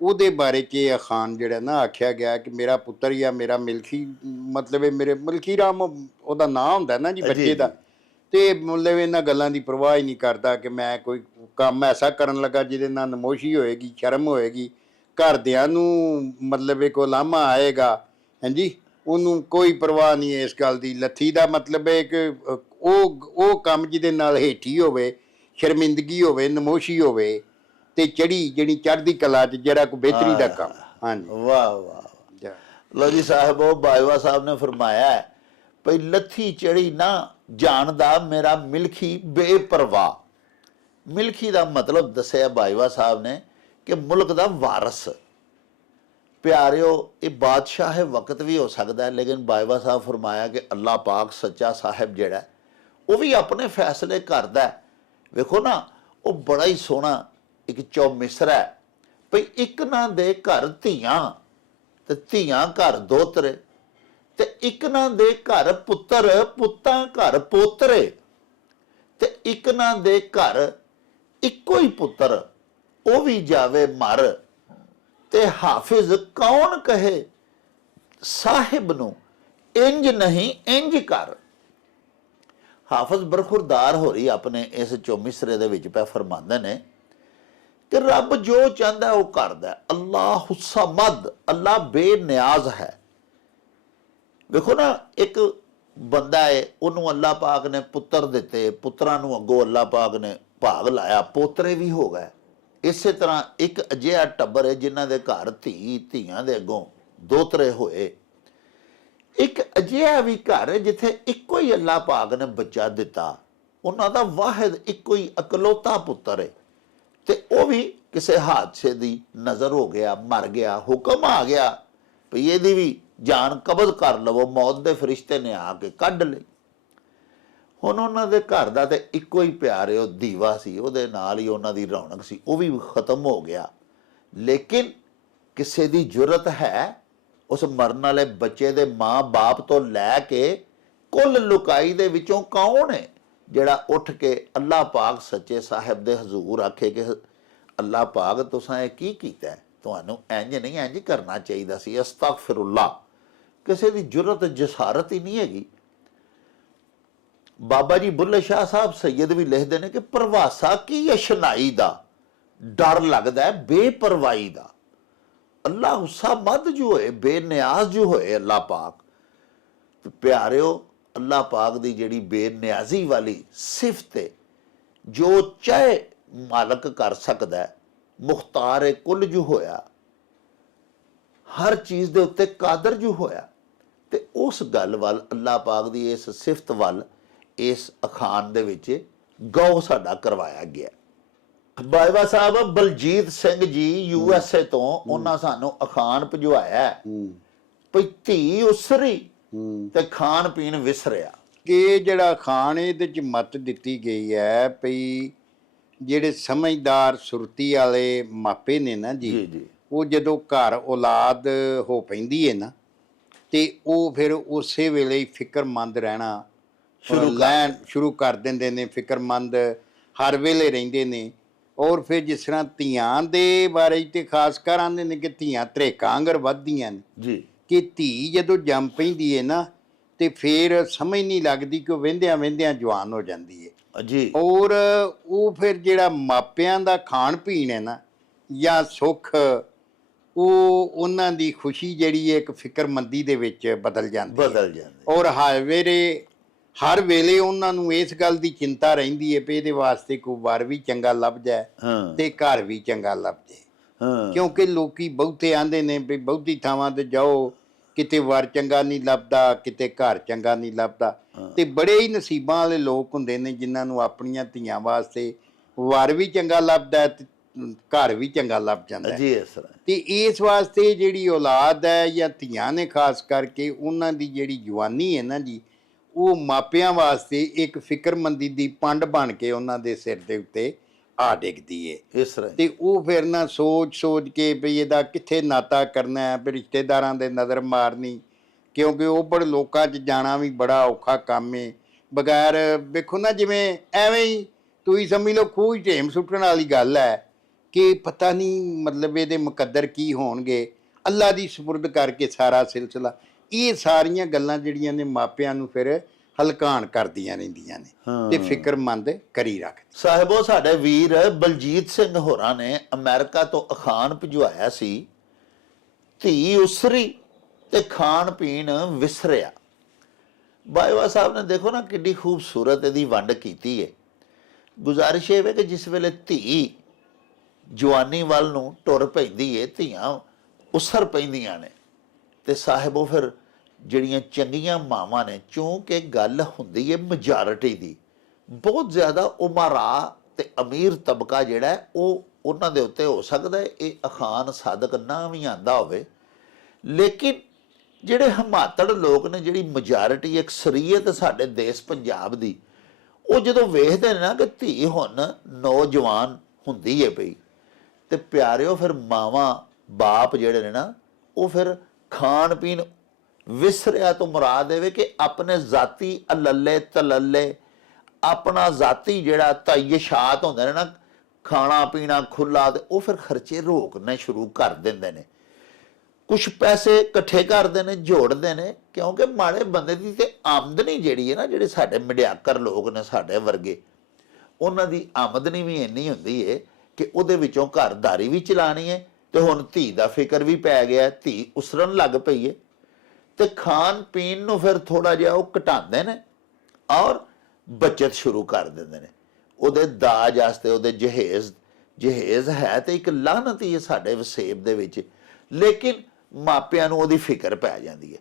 ਉਹਦੇ ਬਾਰੇ 'ਚ ਇਹ ਅਖਾਨ ਜਿਹੜਾ ਨਾ ਆਖਿਆ ਗਿਆ ਕਿ ਮੇਰਾ ਪੁੱਤਰ ਜਾਂ ਮੇਰਾ ਮਿਲਖੀ, ਮਤਲਬ ਇਹ ਮੇਰੇ ਮਿਲਖੀ ਰਾਮ ਉਹਦਾ ਨਾਂ ਹੁੰਦਾ ਨਾ ਜੀ ਬੱਚੇ ਦਾ, ਤੇ ਮਤਲਬ ਇਹਨਾਂ ਗੱਲਾਂ ਦੀ ਪਰਵਾਹ ਹੀ ਨਹੀਂ ਕਰਦਾ ਕਿ ਮੈਂ ਕੋਈ ਕੰਮ ਐਸਾ ਕਰਨ ਲੱਗਾ ਜਿਹਦੇ ਨਾਲ ਨਮੋਸ਼ੀ ਹੋਏਗੀ, ਸ਼ਰਮ ਹੋਏਗੀ, ਘਰਦਿਆਂ ਨੂੰ ਮਤਲਬ ਇੱਕ ਉਲਾਮਾ ਆਏਗਾ। ਹਾਂਜੀ, ਉਹਨੂੰ ਕੋਈ ਪਰਵਾਹ ਨਹੀਂ ਇਸ ਗੱਲ ਦੀ। ਲੱਥੀ ਦਾ ਮਤਲਬ ਹੈ ਕਿ ਉਹ ਕੰਮ ਜਿਹਦੇ ਨਾਲ ਹੇਠੀ ਹੋਵੇ, ਸ਼ਰਮਿੰਦਗੀ ਹੋਵੇ, ਨਮੋਸ਼ੀ ਹੋਵੇ, ਤੇ ਚੜੀ ਜਿਹੜੀ ਚੜ੍ਹਦੀ ਕਲਾ 'ਚ ਜਿਹੜਾ ਕੋਈ ਬਿਹਤਰੀ ਦਾ ਕੰਮ। ਹਾਂਜੀ, ਵਾਹ ਵਾਹ। ਲੋ ਜੀ ਸਾਹਿਬ, ਉਹ ਬਾਜਵਾ ਸਾਹਿਬ ਨੇ ਫਰਮਾਇਆ ਭਈ ਲੱਥੀ ਚੜੀ ਨਾ ਜਾਣਦਾ ਮੇਰਾ ਮਿਲਖੀ ਬੇਪਰਵਾਹ। ਮਿਲਖੀ ਦਾ ਮਤਲਬ ਦੱਸਿਆ ਬਾਜਵਾ ਸਾਹਿਬ ਨੇ ਕਿ ਮੁਲਕ ਦਾ ਵਾਰਸ। ਪਿਆਰਿਓ, ਇਹ ਬਾਦਸ਼ਾਹ ਵਕਤ ਵੀ ਹੋ ਸਕਦਾ ਹੈ, ਲੇਕਿਨ ਬਾਜਵਾ ਸਾਹਿਬ ਫਰਮਾਇਆ ਕਿ ਅੱਲਾਹ ਪਾਕ ਸੱਚਾ ਸਾਹਿਬ ਜਿਹੜਾ ਉਹ ਵੀ ਆਪਣੇ ਫੈਸਲੇ ਕਰਦਾ ਹੈ। ਵੇਖੋ ਨਾ, ਉਹ ਬੜਾ ਹੀ ਸੋਹਣਾ ਇੱਕ ਚੌਮਿਸਰਾ ਹੈ ਭਈ ਇੱਕ ਨਾ ਦੇ ਘਰ ਧੀਆਂ ਤੇ ਧੀਆਂ ਘਰ ਦੋਤਰੇ, ਤੇ ਇੱਕ ਨਾ ਦੇ ਘਰ ਪੁੱਤਰ, ਪੁੱਤਾਂ ਘਰ ਪੋਤਰੇ, ਤੇ ਇੱਕ ਨਾ ਦੇ ਘਰ ਇੱਕੋ ਹੀ ਪੁੱਤਰ, ਉਹ ਵੀ ਜਾਵੇ ਮਰ, ਤੇ ਹਾਫਿਜ਼ ਕੌਣ ਕਹੇ ਸਾਹਿਬ ਨੂੰ ਇੰਜ ਨਹੀਂ ਇੰਜ ਕਰ। ਹਾਫਿਜ਼ ਬਰਖੁਰਦਾਰ ਹੋਰੀ ਆਪਣੇ ਇਸ ਚੌਮਿਸਰੇ ਦੇ ਵਿੱਚ ਪੈ ਫਰਮਾਉਂਦੇ ਨੇ ਕਿ ਰੱਬ ਜੋ ਚਾਹੁੰਦਾ ਉਹ ਕਰਦਾ। ਅੱਲਾਹੁ ਸਮਦ, ਅੱਲਾ ਬੇਨਿਆਜ਼ ਹੈ। ਵੇਖੋ ਨਾ, ਇੱਕ ਬੰਦਾ ਹੈ, ਉਹਨੂੰ ਅੱਲਾਹ ਪਾਕ ਨੇ ਪੁੱਤਰ ਦਿੱਤੇ, ਪੁੱਤਰਾਂ ਨੂੰ ਅੱਗੋਂ ਅੱਲਾਹ ਪਾਕ ਨੇ ਭਾਗ ਲਾਇਆ, ਪੋਤਰੇ ਵੀ ਹੋ ਗਏ। ਇਸੇ ਤਰ੍ਹਾਂ ਇੱਕ ਅਜਿਹਾ ਟੱਬਰ ਹੈ ਜਿਨ੍ਹਾਂ ਦੇ ਘਰ ਧੀਆਂ ਦੇ ਅੱਗੋਂ ਦੋਤਰੇ ਹੋਏ। ਇੱਕ ਅਜਿਹਾ ਵੀ ਘਰ ਹੈ ਜਿੱਥੇ ਇੱਕੋ ਹੀ ਅੱਲਾਹ ਪਾਕ ਨੇ ਬੱਚਾ ਦਿੱਤਾ, ਉਹਨਾਂ ਦਾ ਵਾਹਿਦ ਇੱਕੋ ਹੀ ਇਕਲੌਤਾ ਪੁੱਤਰ ਹੈ, ਤੇ ਉਹ ਵੀ ਕਿਸੇ ਹਾਦਸੇ ਦੀ ਨਜ਼ਰ ਹੋ ਗਿਆ, ਮਰ ਗਿਆ, ਹੁਕਮ ਆ ਗਿਆ ਭਈ ਇਹਦੀ ਵੀ ਜਾਨ ਕਬਜ਼ ਕਰ ਲਵੋ, ਮੌਤ ਦੇ ਫਰਿਸ਼ਤੇ ਨੇ ਆ ਕੇ ਕੱਢ ਲਈ। ਹੁਣ ਉਹਨਾਂ ਦੇ ਘਰ ਦਾ ਤੇ ਇੱਕੋ ਹੀ ਪਿਆਰ, ਉਹ ਦੀਵਾ ਸੀ, ਉਹਦੇ ਨਾਲ ਹੀ ਉਹਨਾਂ ਦੀ ਰੌਣਕ ਸੀ, ਉਹ ਵੀ ਖਤਮ ਹੋ ਗਿਆ। ਲੇਕਿਨ ਕਿਸੇ ਦੀ ਜੁਰਤ ਹੈ ਉਸ ਮਰਨ ਵਾਲੇ ਬੱਚੇ ਦੇ ਮਾਂ-ਬਾਪ ਤੋਂ ਲੈ ਕੇ ਕੁੱਲ ਲੁਕਾਈ ਦੇ ਵਿੱਚੋਂ ਕੌਣ ਹੈ ਜਿਹੜਾ ਉੱਠ ਕੇ ਅੱਲਾਹ ਪਾਕ ਸੱਚੇ ਸਾਹਿਬ ਦੇ ਹਜ਼ੂਰ ਆਖੇ ਕਿ ਅੱਲਾਹ ਪਾਕ ਤੁਸਾਂ ਇਹ ਕੀ ਕੀਤਾ, ਤੁਹਾਨੂੰ ਇੰਜ ਨਹੀਂ ਇੰਜ ਕਰਨਾ ਚਾਹੀਦਾ ਸੀ, ਅਸਤਗਫਿਰullah। ਕਿਸੇ ਦੀ ਜੁਰਤ ਜਸਾਰਤ ਹੀ ਨਹੀਂ ਹੈਗੀ। ਬਾਬਾ ਜੀ ਬੁੱਲੇ ਸ਼ਾਹ ਸਾਹਿਬ ਸੈਯਦ ਵੀ ਲਿਖਦੇ ਨੇ ਕਿ ਪ੍ਰਵਾਸਾ ਕੀ ਅਸ਼ਨਾਈ ਦਾ ਡਰ ਲੱਗਦਾ ਹੈ ਬੇਪਰਵਾਹੀ ਦਾ। ਅੱਲਾਹ ਸਮਦ ਜੋ ਹੋਏ, ਬੇਨਿਆਜ਼ ਜੋ ਹੋਏ ਅੱਲਾਹ ਪਾਕ। ਪਿਆਰਿਓ, ਅੱਲਾਹ ਪਾਕ ਦੀ ਜਿਹੜੀ ਬੇਨਿਆਜ਼ੀ ਵਾਲੀ ਸਿਫਤ ਹੈ, ਜੋ ਚਾਹੇ ਮਾਲਕ ਕਰ ਸਕਦਾ ਹੈ, ਮੁਖਤਾਰ ਕੁੱਲ ਜੋ ਹੋਇਆ, ਹਰ ਚੀਜ਼ ਦੇ ਉੱਤੇ ਕਾਦਰ ਜੋ ਹੋਇਆ, ਤੇ ਉਸ ਗੱਲ ਵੱਲ ਅੱਲਾਹ ਪਾਕ ਦੀ ਇਸ ਸਿਫਤ ਵੱਲ ਇਸ ਅਖਾਨ ਦੇ ਵਿੱਚ ਗੌ ਸਾਡਾ ਕਰਵਾਇਆ ਗਿਆ। ਬਾਜਵਾ ਸਾਹਿਬ ਬਲਜੀਤ ਸਿੰਘ ਜੀ USA ਤੋਂ, ਉਹਨਾਂ ਸਾਨੂੰ ਅਖਾਨ ਭਜਵਾਇਆ ਭਈ ਧੀ ਉਸਰੀ ਤੇ ਖਾਣ ਪੀਣ ਵਿਸਰਿਆ। ਕਿ ਜਿਹੜਾ ਅਖਾਨ ਇਹਦੇ 'ਚ ਮੱਤ ਦਿੱਤੀ ਗਈ ਹੈ ਭਈ ਜਿਹੜੇ ਸਮਝਦਾਰ ਸੁਰਤੀ ਵਾਲੇ ਮਾਪੇ ਨੇ ਨਾ ਜੀ, ਉਹ ਜਦੋਂ ਘਰ ਔਲਾਦ ਹੋ ਪੈਂਦੀ ਹੈ ਨਾ, ਤੇ ਉਹ ਫਿਰ ਉਸੇ ਵੇਲੇ ਹੀ ਫਿਕਰਮੰਦ ਰਹਿਣਾ ਸ਼ੁਰੂ ਕਰ ਦਿੰਦੇ ਨੇ, ਫਿਕਰਮੰਦ ਹਰ ਵੇਲੇ ਰਹਿੰਦੇ ਨੇ। ਔਰ ਫਿਰ ਜਿਸ ਤਰ੍ਹਾਂ ਧੀਆਂ ਦੇ ਬਾਰੇ ਤੇ ਖਾਸ ਕਰ ਆਉਂਦੇ ਨੇ ਕਿ ਧੀਆਂ ਧਰੇਕਾਂ ਆਂਗਰ ਵੱਧਦੀਆਂ ਨੇ ਜੀ, ਕਿ ਧੀ ਜਦੋਂ ਜੰਮ ਪੈਂਦੀ ਹੈ ਨਾ ਤੇ ਫਿਰ ਸਮਝ ਨਹੀਂ ਲੱਗਦੀ ਕਿ ਉਹ ਵਹਿੰਦਿਆਂ ਵਹਿੰਦਿਆਂ ਜਵਾਨ ਹੋ ਜਾਂਦੀ ਹੈ ਜੀ। ਔਰ ਉਹ ਫਿਰ ਜਿਹੜਾ ਮਾਪਿਆਂ ਦਾ ਖਾਣ ਪੀਣ ਹੈ ਨਾ ਜਾਂ ਸੁੱਖ, ਉਹ ਉਹਨਾਂ ਦੀ ਖੁਸ਼ੀ ਜਿਹੜੀ ਹੈ ਇੱਕ ਫਿਕਰਮੰਦੀ ਦੇ ਵਿੱਚ ਬਦਲ ਜਾਂਦੀ। ਔਰ ਹਰ ਵੇਲੇ ਉਹਨਾਂ ਨੂੰ ਇਸ ਗੱਲ ਦੀ ਚਿੰਤਾ ਰਹਿੰਦੀ ਹੈ ਵੀ ਇਹਦੇ ਵਾਸਤੇ ਕੋਈ ਵਾਰ ਵੀ ਚੰਗਾ ਲੱਭ ਜਾਏ ਤੇ ਘਰ ਵੀ ਚੰਗਾ ਲੱਭ ਜਾਏ। ਹਾਂ ਕਿਉਂਕਿ ਲੋਕੀ ਬਹੁਤੇ ਆਂਦੇ ਨੇ ਵੀ ਬਹੁਤੀ ਥਾਵਾਂ ਤੇ ਜਾਓ, ਕਿਤੇ ਵਰ ਚੰਗਾ ਨਹੀਂ ਲੱਭਦਾ, ਕਿਤੇ ਘਰ ਚੰਗਾ ਨਹੀਂ ਲੱਭਦਾ। ਤੇ ਬੜੇ ਹੀ ਨਸੀਬਾਂ ਵਾਲੇ ਲੋਕ ਹੁੰਦੇ ਨੇ ਜਿਨ੍ਹਾਂ ਨੂੰ ਆਪਣੀਆਂ ਧੀਆਂ ਵਾਸਤੇ ਵਰ ਵੀ ਚੰਗਾ ਲੱਭਦਾ ਤੇ ਘਰ ਵੀ ਚੰਗਾ ਲੱਭ ਜਾਂਦਾ। ਜੀ ਇਸ ਤਰ੍ਹਾਂ ਤੇ ਇਸ ਵਾਸਤੇ ਜਿਹੜੀ ਔਲਾਦ ਹੈ ਜਾਂ ਧੀਆਂ ਨੇ ਖਾਸ ਕਰਕੇ, ਉਹਨਾਂ ਦੀ ਜਿਹੜੀ ਜਵਾਨੀ ਹੈ ਨਾ ਜੀ, ਉਹ ਮਾਪਿਆਂ ਵਾਸਤੇ ਇੱਕ ਫਿਕਰਮੰਦੀ ਦੀ ਪੰਡ ਬਣ ਕੇ ਉਹਨਾਂ ਦੇ ਸਿਰ ਦੇ ਉੱਤੇ ਆ ਡਿੱਗਦੀ ਏ। ਇਸ ਤਰ੍ਹਾਂ ਤੇ ਉਹ ਫਿਰ ਨਾ ਸੋਚ ਕੇ ਵੀ ਇਹਦਾ ਕਿੱਥੇ ਨਾਤਾ ਕਰਨਾ ਹੈ, ਵੀ ਰਿਸ਼ਤੇਦਾਰਾਂ ਦੇ ਨਜ਼ਰ ਮਾਰਨੀ, ਕਿਉਂਕਿ ਉਹ ਬੜੇ ਲੋਕਾਂ 'ਚ ਜਾਣਾ ਵੀ ਬੜਾ ਔਖਾ ਕੰਮ ਏ। ਬਗੈਰ ਵੇਖੋ ਨਾ, ਜਿਵੇਂ ਐਵੇਂ ਹੀ ਤੁਸੀਂ ਸਮਝ ਲਓ ਖੂਹ 'ਚ ਢੇਮ ਸੁੱਟਣ ਵਾਲੀ ਗੱਲ ਹੈ ਕਿ ਪਤਾ ਨਹੀਂ ਮਤਲਬ ਇਹਦੇ ਮੁਕੱਦਰ ਕੀ ਹੋਣਗੇ, ਅੱਲਾ ਦੀ ਸਪੁਰਦ ਕਰਕੇ ਸਾਰਾ ਸਿਲਸਿਲਾ। ਇਹ ਸਾਰੀਆਂ ਗੱਲਾਂ ਜਿਹੜੀਆਂ ਨੇ ਮਾਪਿਆਂ ਨੂੰ ਫਿਰ ਹਲਕਾਨ ਕਰਦੀਆਂ ਰਹਿੰਦੀਆਂ ਨੇ ਤੇ ਫਿਕਰਮੰਦ ਕਰੀ ਰੱਖਦੇ। ਸਾਹਿਬੋ, ਸਾਡੇ ਵੀਰ ਬਲਜੀਤ ਸਿੰਘ ਹੋਰਾਂ ਨੇ ਅਮਰੀਕਾ ਤੋਂ ਅਖਾਣ ਭਿਜਵਾਇਆ ਸੀ, ਧੀ ਉਸਰੀ ਤੇ ਖਾਣ ਪੀਣ ਵਿਸਰਿਆ। ਬਾਈਵਾ ਸਾਹਿਬ ਨੇ ਦੇਖੋ ਨਾ ਕਿੱਡੀ ਖੂਬਸੂਰਤ ਇਹਦੀ ਵੰਡ ਕੀਤੀ ਹੈ। ਗੁਜ਼ਾਰਿਸ਼ ਇਹ ਵੇ ਕਿ ਜਿਸ ਵੇਲੇ ਧੀ ਜਵਾਨੀ ਵੱਲ ਨੂੰ ਟੁਰ ਪੈਂਦੀ ਏ, ਧੀਆਂ ਉਸਰ ਪੈਂਦੀਆਂ ਨੇ, ਤੇ ਸਾਹਿਬੋ ਫਿਰ ਜਿਹੜੀਆਂ ਚੰਗੀਆਂ ਮਾਵਾਂ ਨੇ, ਕਿਉਂਕਿ ਗੱਲ ਹੁੰਦੀ ਹੈ ਮੈਜੋਰਿਟੀ ਦੀ, ਬਹੁਤ ਜ਼ਿਆਦਾ ਉਮਰਾ ਤੇ ਅਮੀਰ ਤਬਕਾ ਜਿਹੜਾ ਹੈ ਉਹ ਉਹਨਾਂ ਦੇ ਉੱਤੇ ਹੋ ਸਕਦਾ ਹੈ ਇਹ ਅਖਾਣ ਸਾਦਕ ਨਾ ਵੀ ਆਂਦਾ ਹੋਵੇ, ਲੇਕਿਨ ਜਿਹੜੇ ਹਮਾਤੜ ਲੋਕ ਨੇ, ਜਿਹੜੀ ਮੈਜੋਰਿਟੀ ਅਕਸਰੀਅਤ ਸਾਡੇ ਦੇਸ਼ ਪੰਜਾਬ ਦੀ, ਉਹ ਜਦੋਂ ਵੇਖਦੇ ਨੇ ਨਾ ਕਿ ਧੀ ਹੁਣ ਨੌਜਵਾਨ ਹੁੰਦੀ ਹੈ ਪਈ, ਤੇ ਪਿਆਰਿਓ ਫਿਰ ਮਾਵਾਂ ਬਾਪ ਜਿਹੜੇ ਨੇ ਨਾ, ਉਹ ਫਿਰ ਖਾਣ ਪੀਣ ਵਿਸਰਿਆ ਤੋਂ ਮੁਰਾਦ ਦੇਵੇ ਕਿ ਆਪਣੇ ਜ਼ਾਤੀ ਅਲੱਲੇ ਤਲੱਲੇ, ਆਪਣਾ ਜ਼ਾਤੀ ਜਿਹੜਾ ਤਯਸ਼ਾਤ ਹੁੰਦੇ ਨੇ ਨਾ, ਖਾਣਾ ਪੀਣਾ ਖੁੱਲਾ, ਤੇ ਉਹ ਫਿਰ ਖਰਚੇ ਰੋਕਣੇ ਸ਼ੁਰੂ ਕਰ ਦਿੰਦੇ ਨੇ। ਕੁਛ ਪੈਸੇ ਇਕੱਠੇ ਕਰਦੇ ਨੇ, ਜੋੜਦੇ ਨੇ, ਕਿਉਂਕਿ ਮਾੜੇ ਬੰਦੇ ਦੀ ਤੇ ਆਮਦਨੀ ਜਿਹੜੀ ਹੈ ਨਾ, ਜਿਹੜੇ ਸਾਡੇ ਮਡਿਆਕਰ ਲੋਕ ਨੇ ਸਾਡੇ ਵਰਗੇ, ਉਹਨਾਂ ਦੀ ਆਮਦਨੀ ਵੀ ਇੰਨੀ ਹੁੰਦੀ ਹੈ ਕਿ ਉਹਦੇ ਵਿੱਚੋਂ ਘਰਦਾਰੀ ਵੀ ਚਲਾਣੀ ਹੈ, ਤੇ ਹੁਣ ਧੀ ਦਾ ਫਿਕਰ ਵੀ ਪੈ ਗਿਆ, ਧੀ ਉਸਰਨ ਲੱਗ ਪਈ ਹੈ, ਤੇ ਖਾਣ ਪੀਣ ਨੂੰ ਫਿਰ ਥੋੜਾ ਜਿਹਾ ਉਹ ਘਟਾਉਂਦੇ ਨੇ ਔਰ ਬਚਤ ਸ਼ੁਰੂ ਕਰ ਦਿੰਦੇ ਨੇ। ਉਹਦੇ ਦਾਜ ਵਾਸਤੇ ਉਹਦੇ ਜਹੇਜ਼ ਹੈ ਤੇ ਇੱਕ ਲਾਹਨਤ ਹੀ ਹੈ ਸਾਡੇ ਵਸੇਬ ਦੇ ਵਿੱਚ, ਲੇਕਿਨ ਮਾਪਿਆਂ ਨੂੰ ਉਹਦੀ ਫਿਕਰ ਪੈ ਜਾਂਦੀ ਹੈ।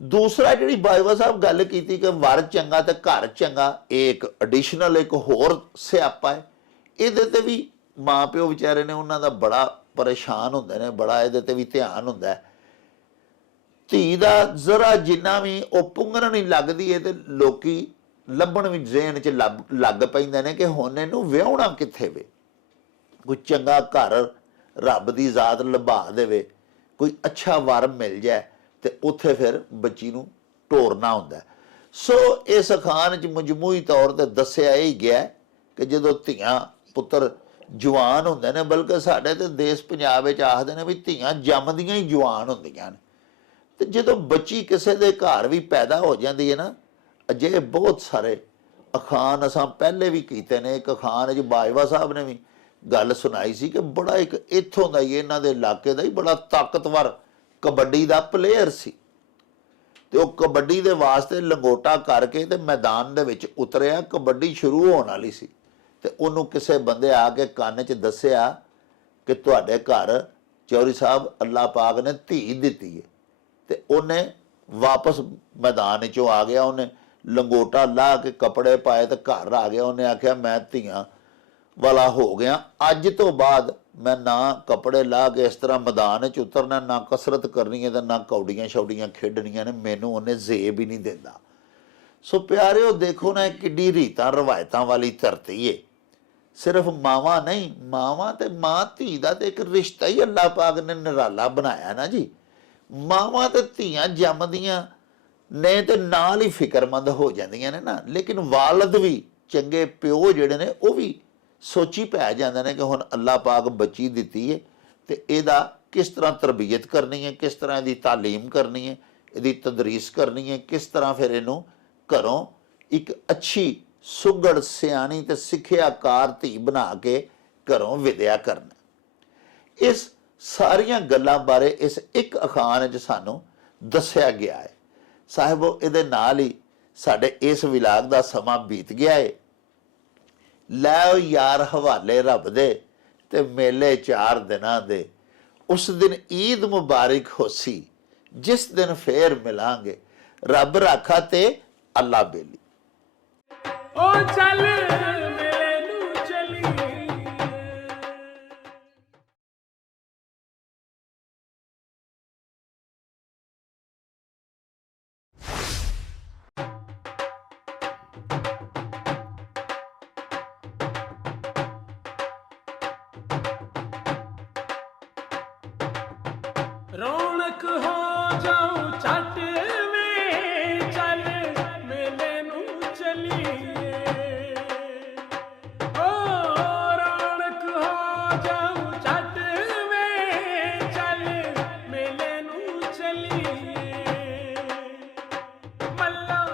ਦੂਸਰਾ ਜਿਹੜੀ ਬਾਈਵਾ ਸਾਹਿਬ ਗੱਲ ਕੀਤੀ ਕਿ ਵਰ ਚੰਗਾ ਤੇ ਘਰ ਚੰਗਾ, ਇਹ ਇੱਕ ਐਡੀਸ਼ਨਲ ਇੱਕ ਹੋਰ ਸਿਆਪਾ ਹੈ। ਇਹਦੇ ਤੇ ਵੀ ਮਾਂ ਪਿਓ ਵਿਚਾਰੇ ਨੇ, ਉਹਨਾਂ ਦਾ ਬੜਾ ਪਰੇਸ਼ਾਨ ਹੁੰਦੇ ਨੇ, ਬੜਾ ਇਹਦੇ ਤੇ ਵੀ ਧਿਆਨ ਹੁੰਦਾ ਹੈ। ਧੀ ਦਾ ਜ਼ਰਾ ਜਿੰਨਾ ਵੀ ਉਹ ਪੁੰਗਰ ਨਹੀਂ ਲੱਗਦੀ ਹੈ ਤੇ ਲੋਕੀ ਲੱਭਣ ਵੀ ਜ਼ਹਿਨ 'ਚ ਲੱਗ ਪੈਂਦੇ ਨੇ ਕਿ ਹੁਣ ਇਹਨੂੰ ਵਿਆਹੁਣਾ ਕਿੱਥੇ ਵੇ, ਕੋਈ ਚੰਗਾ ਘਰ ਰੱਬ ਦੀ ਜ਼ਾਤ ਲਭਾ ਦੇਵੇ, ਕੋਈ ਅੱਛਾ ਵਰ ਮਿਲ ਜਾਏ, ਤੇ ਉੱਥੇ ਫਿਰ ਬੱਚੀ ਨੂੰ ਟੋਰਨਾ ਹੁੰਦਾ। ਸੋ ਇਸ ਅਖਾਣ 'ਚ ਮਜਮੂਈ ਤੌਰ ਤੇ ਦੱਸਿਆ ਇਹ ਗਿਆ ਕਿ ਜਦੋਂ ਧੀਆਂ ਪੁੱਤਰ ਜਵਾਨ ਹੁੰਦੇ ਨੇ, ਬਲਕਿ ਸਾਡੇ ਤੇ ਦੇਸ਼ ਪੰਜਾਬ ਵਿੱਚ ਆਖਦੇ ਨੇ ਵੀ ਧੀਆਂ ਜੰਮਦੀਆਂ ਹੀ ਜਵਾਨ ਹੁੰਦੀਆਂ ਨੇ, ਤੇ ਜਦੋਂ ਬੱਚੀ ਕਿਸੇ ਦੇ ਘਰ ਵੀ ਪੈਦਾ ਹੋ ਜਾਂਦੀ ਹੈ ਨਾ, ਅਜੇ ਬਹੁਤ ਸਾਰੇ ਅਖਾਣ ਅਸਾਂ ਪਹਿਲੇ ਵੀ ਕੀਤੇ ਨੇ। ਇੱਕ ਅਖਾਣ 'ਚ ਬਾਜਵਾ ਸਾਹਿਬ ਨੇ ਵੀ ਗੱਲ ਸੁਣਾਈ ਸੀ ਕਿ ਬੜਾ ਇੱਕ ਇੱਥੋਂ ਦਾ ਹੀ, ਇਹਨਾਂ ਦੇ ਇਲਾਕੇ ਦਾ ਹੀ ਬੜਾ ਤਾਕਤਵਰ ਕਬੱਡੀ ਦਾ ਪਲੇਅਰ ਸੀ, ਤੇ ਉਹ ਕਬੱਡੀ ਦੇ ਵਾਸਤੇ ਲੰਗੋਟਾ ਕਰਕੇ ਤੇ ਮੈਦਾਨ ਦੇ ਵਿੱਚ ਉਤਰਿਆ, ਕਬੱਡੀ ਸ਼ੁਰੂ ਹੋਣ ਵਾਲੀ ਸੀ, ਤੇ ਉਹਨੂੰ ਕਿਸੇ ਬੰਦੇ ਆ ਕੇ ਕੰਨ 'ਚ ਦੱਸਿਆ ਕਿ ਤੁਹਾਡੇ ਘਰ ਚੌਧਰੀ ਸਾਹਿਬ ਅੱਲਾਹ ਪਾਕ ਨੇ ਧੀ ਦਿੱਤੀ ਹੈ, ਤੇ ਉਹਨੇ ਵਾਪਸ ਮੈਦਾਨ 'ਚੋਂ ਆ ਗਿਆ, ਉਹਨੇ ਲੰਗੋਟਾ ਲਾ ਕੇ ਕੱਪੜੇ ਪਾਏ ਤੇ ਘਰ ਆ ਗਿਆ। ਉਹਨੇ ਆਖਿਆ ਮੈਂ ਧੀਆਂ ਵਾਲਾ ਹੋ ਗਿਆ, ਅੱਜ ਤੋਂ ਬਾਅਦ ਮੈਂ ਨਾ ਕੱਪੜੇ ਲਾ ਕੇ ਇਸ ਤਰ੍ਹਾਂ ਮੈਦਾਨ 'ਚ ਉਤਰਨਾ, ਨਾ ਕਸਰਤ ਕਰਨੀ ਹੈ ਤੇ ਨਾ ਕੌਡੀਆਂ ਸ਼ੌਡੀਆਂ ਖੇਡਣੀਆਂ ਨੇ, ਮੈਨੂੰ ਉਹਨੇ ਜ਼ੇਬ ਹੀ ਨਹੀਂ ਦਿੰਦਾ। ਸੋ ਪਿਆਰਿਓ ਦੇਖੋ ਨਾ ਕਿੱਡੀ ਰੀਤਾਂ ਰਵਾਇਤਾਂ ਵਾਲੀ ਧਰਤੀ ਏ। ਸਿਰਫ ਮਾਵਾਂ ਨਹੀਂ, ਮਾਵਾਂ ਤੇ ਮਾਂ ਧੀ ਦਾ ਤੇ ਇੱਕ ਰਿਸ਼ਤਾ ਹੀ ਅੱਲਾਹ ਪਾਕ ਨੇ ਨਿਰਾਲਾ ਬਣਾਇਆ ਨਾ ਜੀ। ਮਾਵਾਂ ਤੇ ਧੀਆਂ ਜੰਮਦੀਆਂ ਨੇ ਤੇ ਨਾਲ ਹੀ ਫਿਕਰਮੰਦ ਹੋ ਜਾਂਦੀਆਂ ਨੇ ਨਾ, ਲੇਕਿਨ ਵਾਲਦ ਵੀ ਚੰਗੇ ਪਿਓ ਜਿਹੜੇ ਨੇ ਉਹ ਵੀ ਸੋਚੀ ਪੈ ਜਾਂਦੇ ਨੇ ਕਿ ਹੁਣ ਅੱਲਾਹ ਪਾਕ ਬੱਚੀ ਦਿੱਤੀ ਹੈ ਤੇ ਇਹਦਾ ਕਿਸ ਤਰ੍ਹਾਂ ਤਰਬੀਅਤ ਕਰਨੀ ਹੈ, ਕਿਸ ਤਰ੍ਹਾਂ ਇਹਦੀ ਤਾਲੀਮ ਕਰਨੀ ਹੈ, ਇਹਦੀ ਤਦਰੀਸ ਕਰਨੀ ਹੈ, ਕਿਸ ਤਰ੍ਹਾਂ ਫਿਰ ਇਹਨੂੰ ਘਰੋਂ ਇੱਕ ਅੱਛੀ ਸੁਘੜ ਸਿਆਣੀ ਤੇ ਸਿੱਖਿਆਕਾਰ ਧੀ ਬਣਾ ਕੇ ਘਰੋਂ ਵਿਦਿਆ ਕਰਨਾ। ਇਸ ਸਾਰੀਆਂ ਗੱਲਾਂ ਬਾਰੇ ਇਸ ਇੱਕ ਅਖਾਣ 'ਚ ਸਾਨੂੰ ਦੱਸਿਆ ਗਿਆ ਹੈ। ਸਾਹਿਬੋ ਇਹਦੇ ਨਾਲ ਹੀ ਸਾਡੇ ਇਸ ਵਿਲਾਗ ਦਾ ਸਮਾਂ ਬੀਤ ਗਿਆ ਹੈ। ਲੈ ਯਾਰ ਹਵਾਲੇ ਰੱਬ ਦੇ, ਤੇ ਮੇਲੇ 4 ਦਿਨਾਂ ਦੇ। ਉਸ ਦਿਨ ਈਦ ਮੁਬਾਰਕ ਹੋਸੀ, ਜਿਸ ਦਿਨ ਫੇਰ ਮਿਲਾਂਗੇ। ਰੱਬ ਰਾਖਾ ਤੇ ਅੱਲਾ ਬੇਲੀ। ਓ ਚੱਲ ਮੇਲੇ ਨੂੰ ਚਲੀਏ। ਰੌਣਕ ਹੋ ਜਾਊ ਛੱਟ ਵੇ, ਚੱਲ ਮੇਲੇ ਨੂੰ ਚਲੀਏ। ਓ ਰੌਣਕ ਹੋ ਜਾਊ ਛੱਟ ਵੇ, ਚੱਲ ਮੇਲੇ ਨੂੰ ਚਲੀਏ। ਮੱਲਾ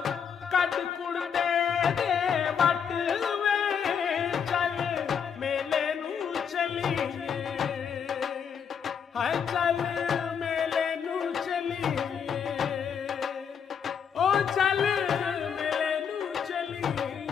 ਕੱਢ ਕੁੜਦੇ ਦੇ ਵੱਟ ਵੇ, ਚੱਲ ਮੇਲੇ ਨੂੰ ਚਲੀਏ। ਹਾਏ ਚੱਲ ਮੇਲੇ ਨੂੰ ਚਲੀਏ। ਓ ਚੱਲ ਮੇਲੇ ਨੂੰ ਚਲੀਏ।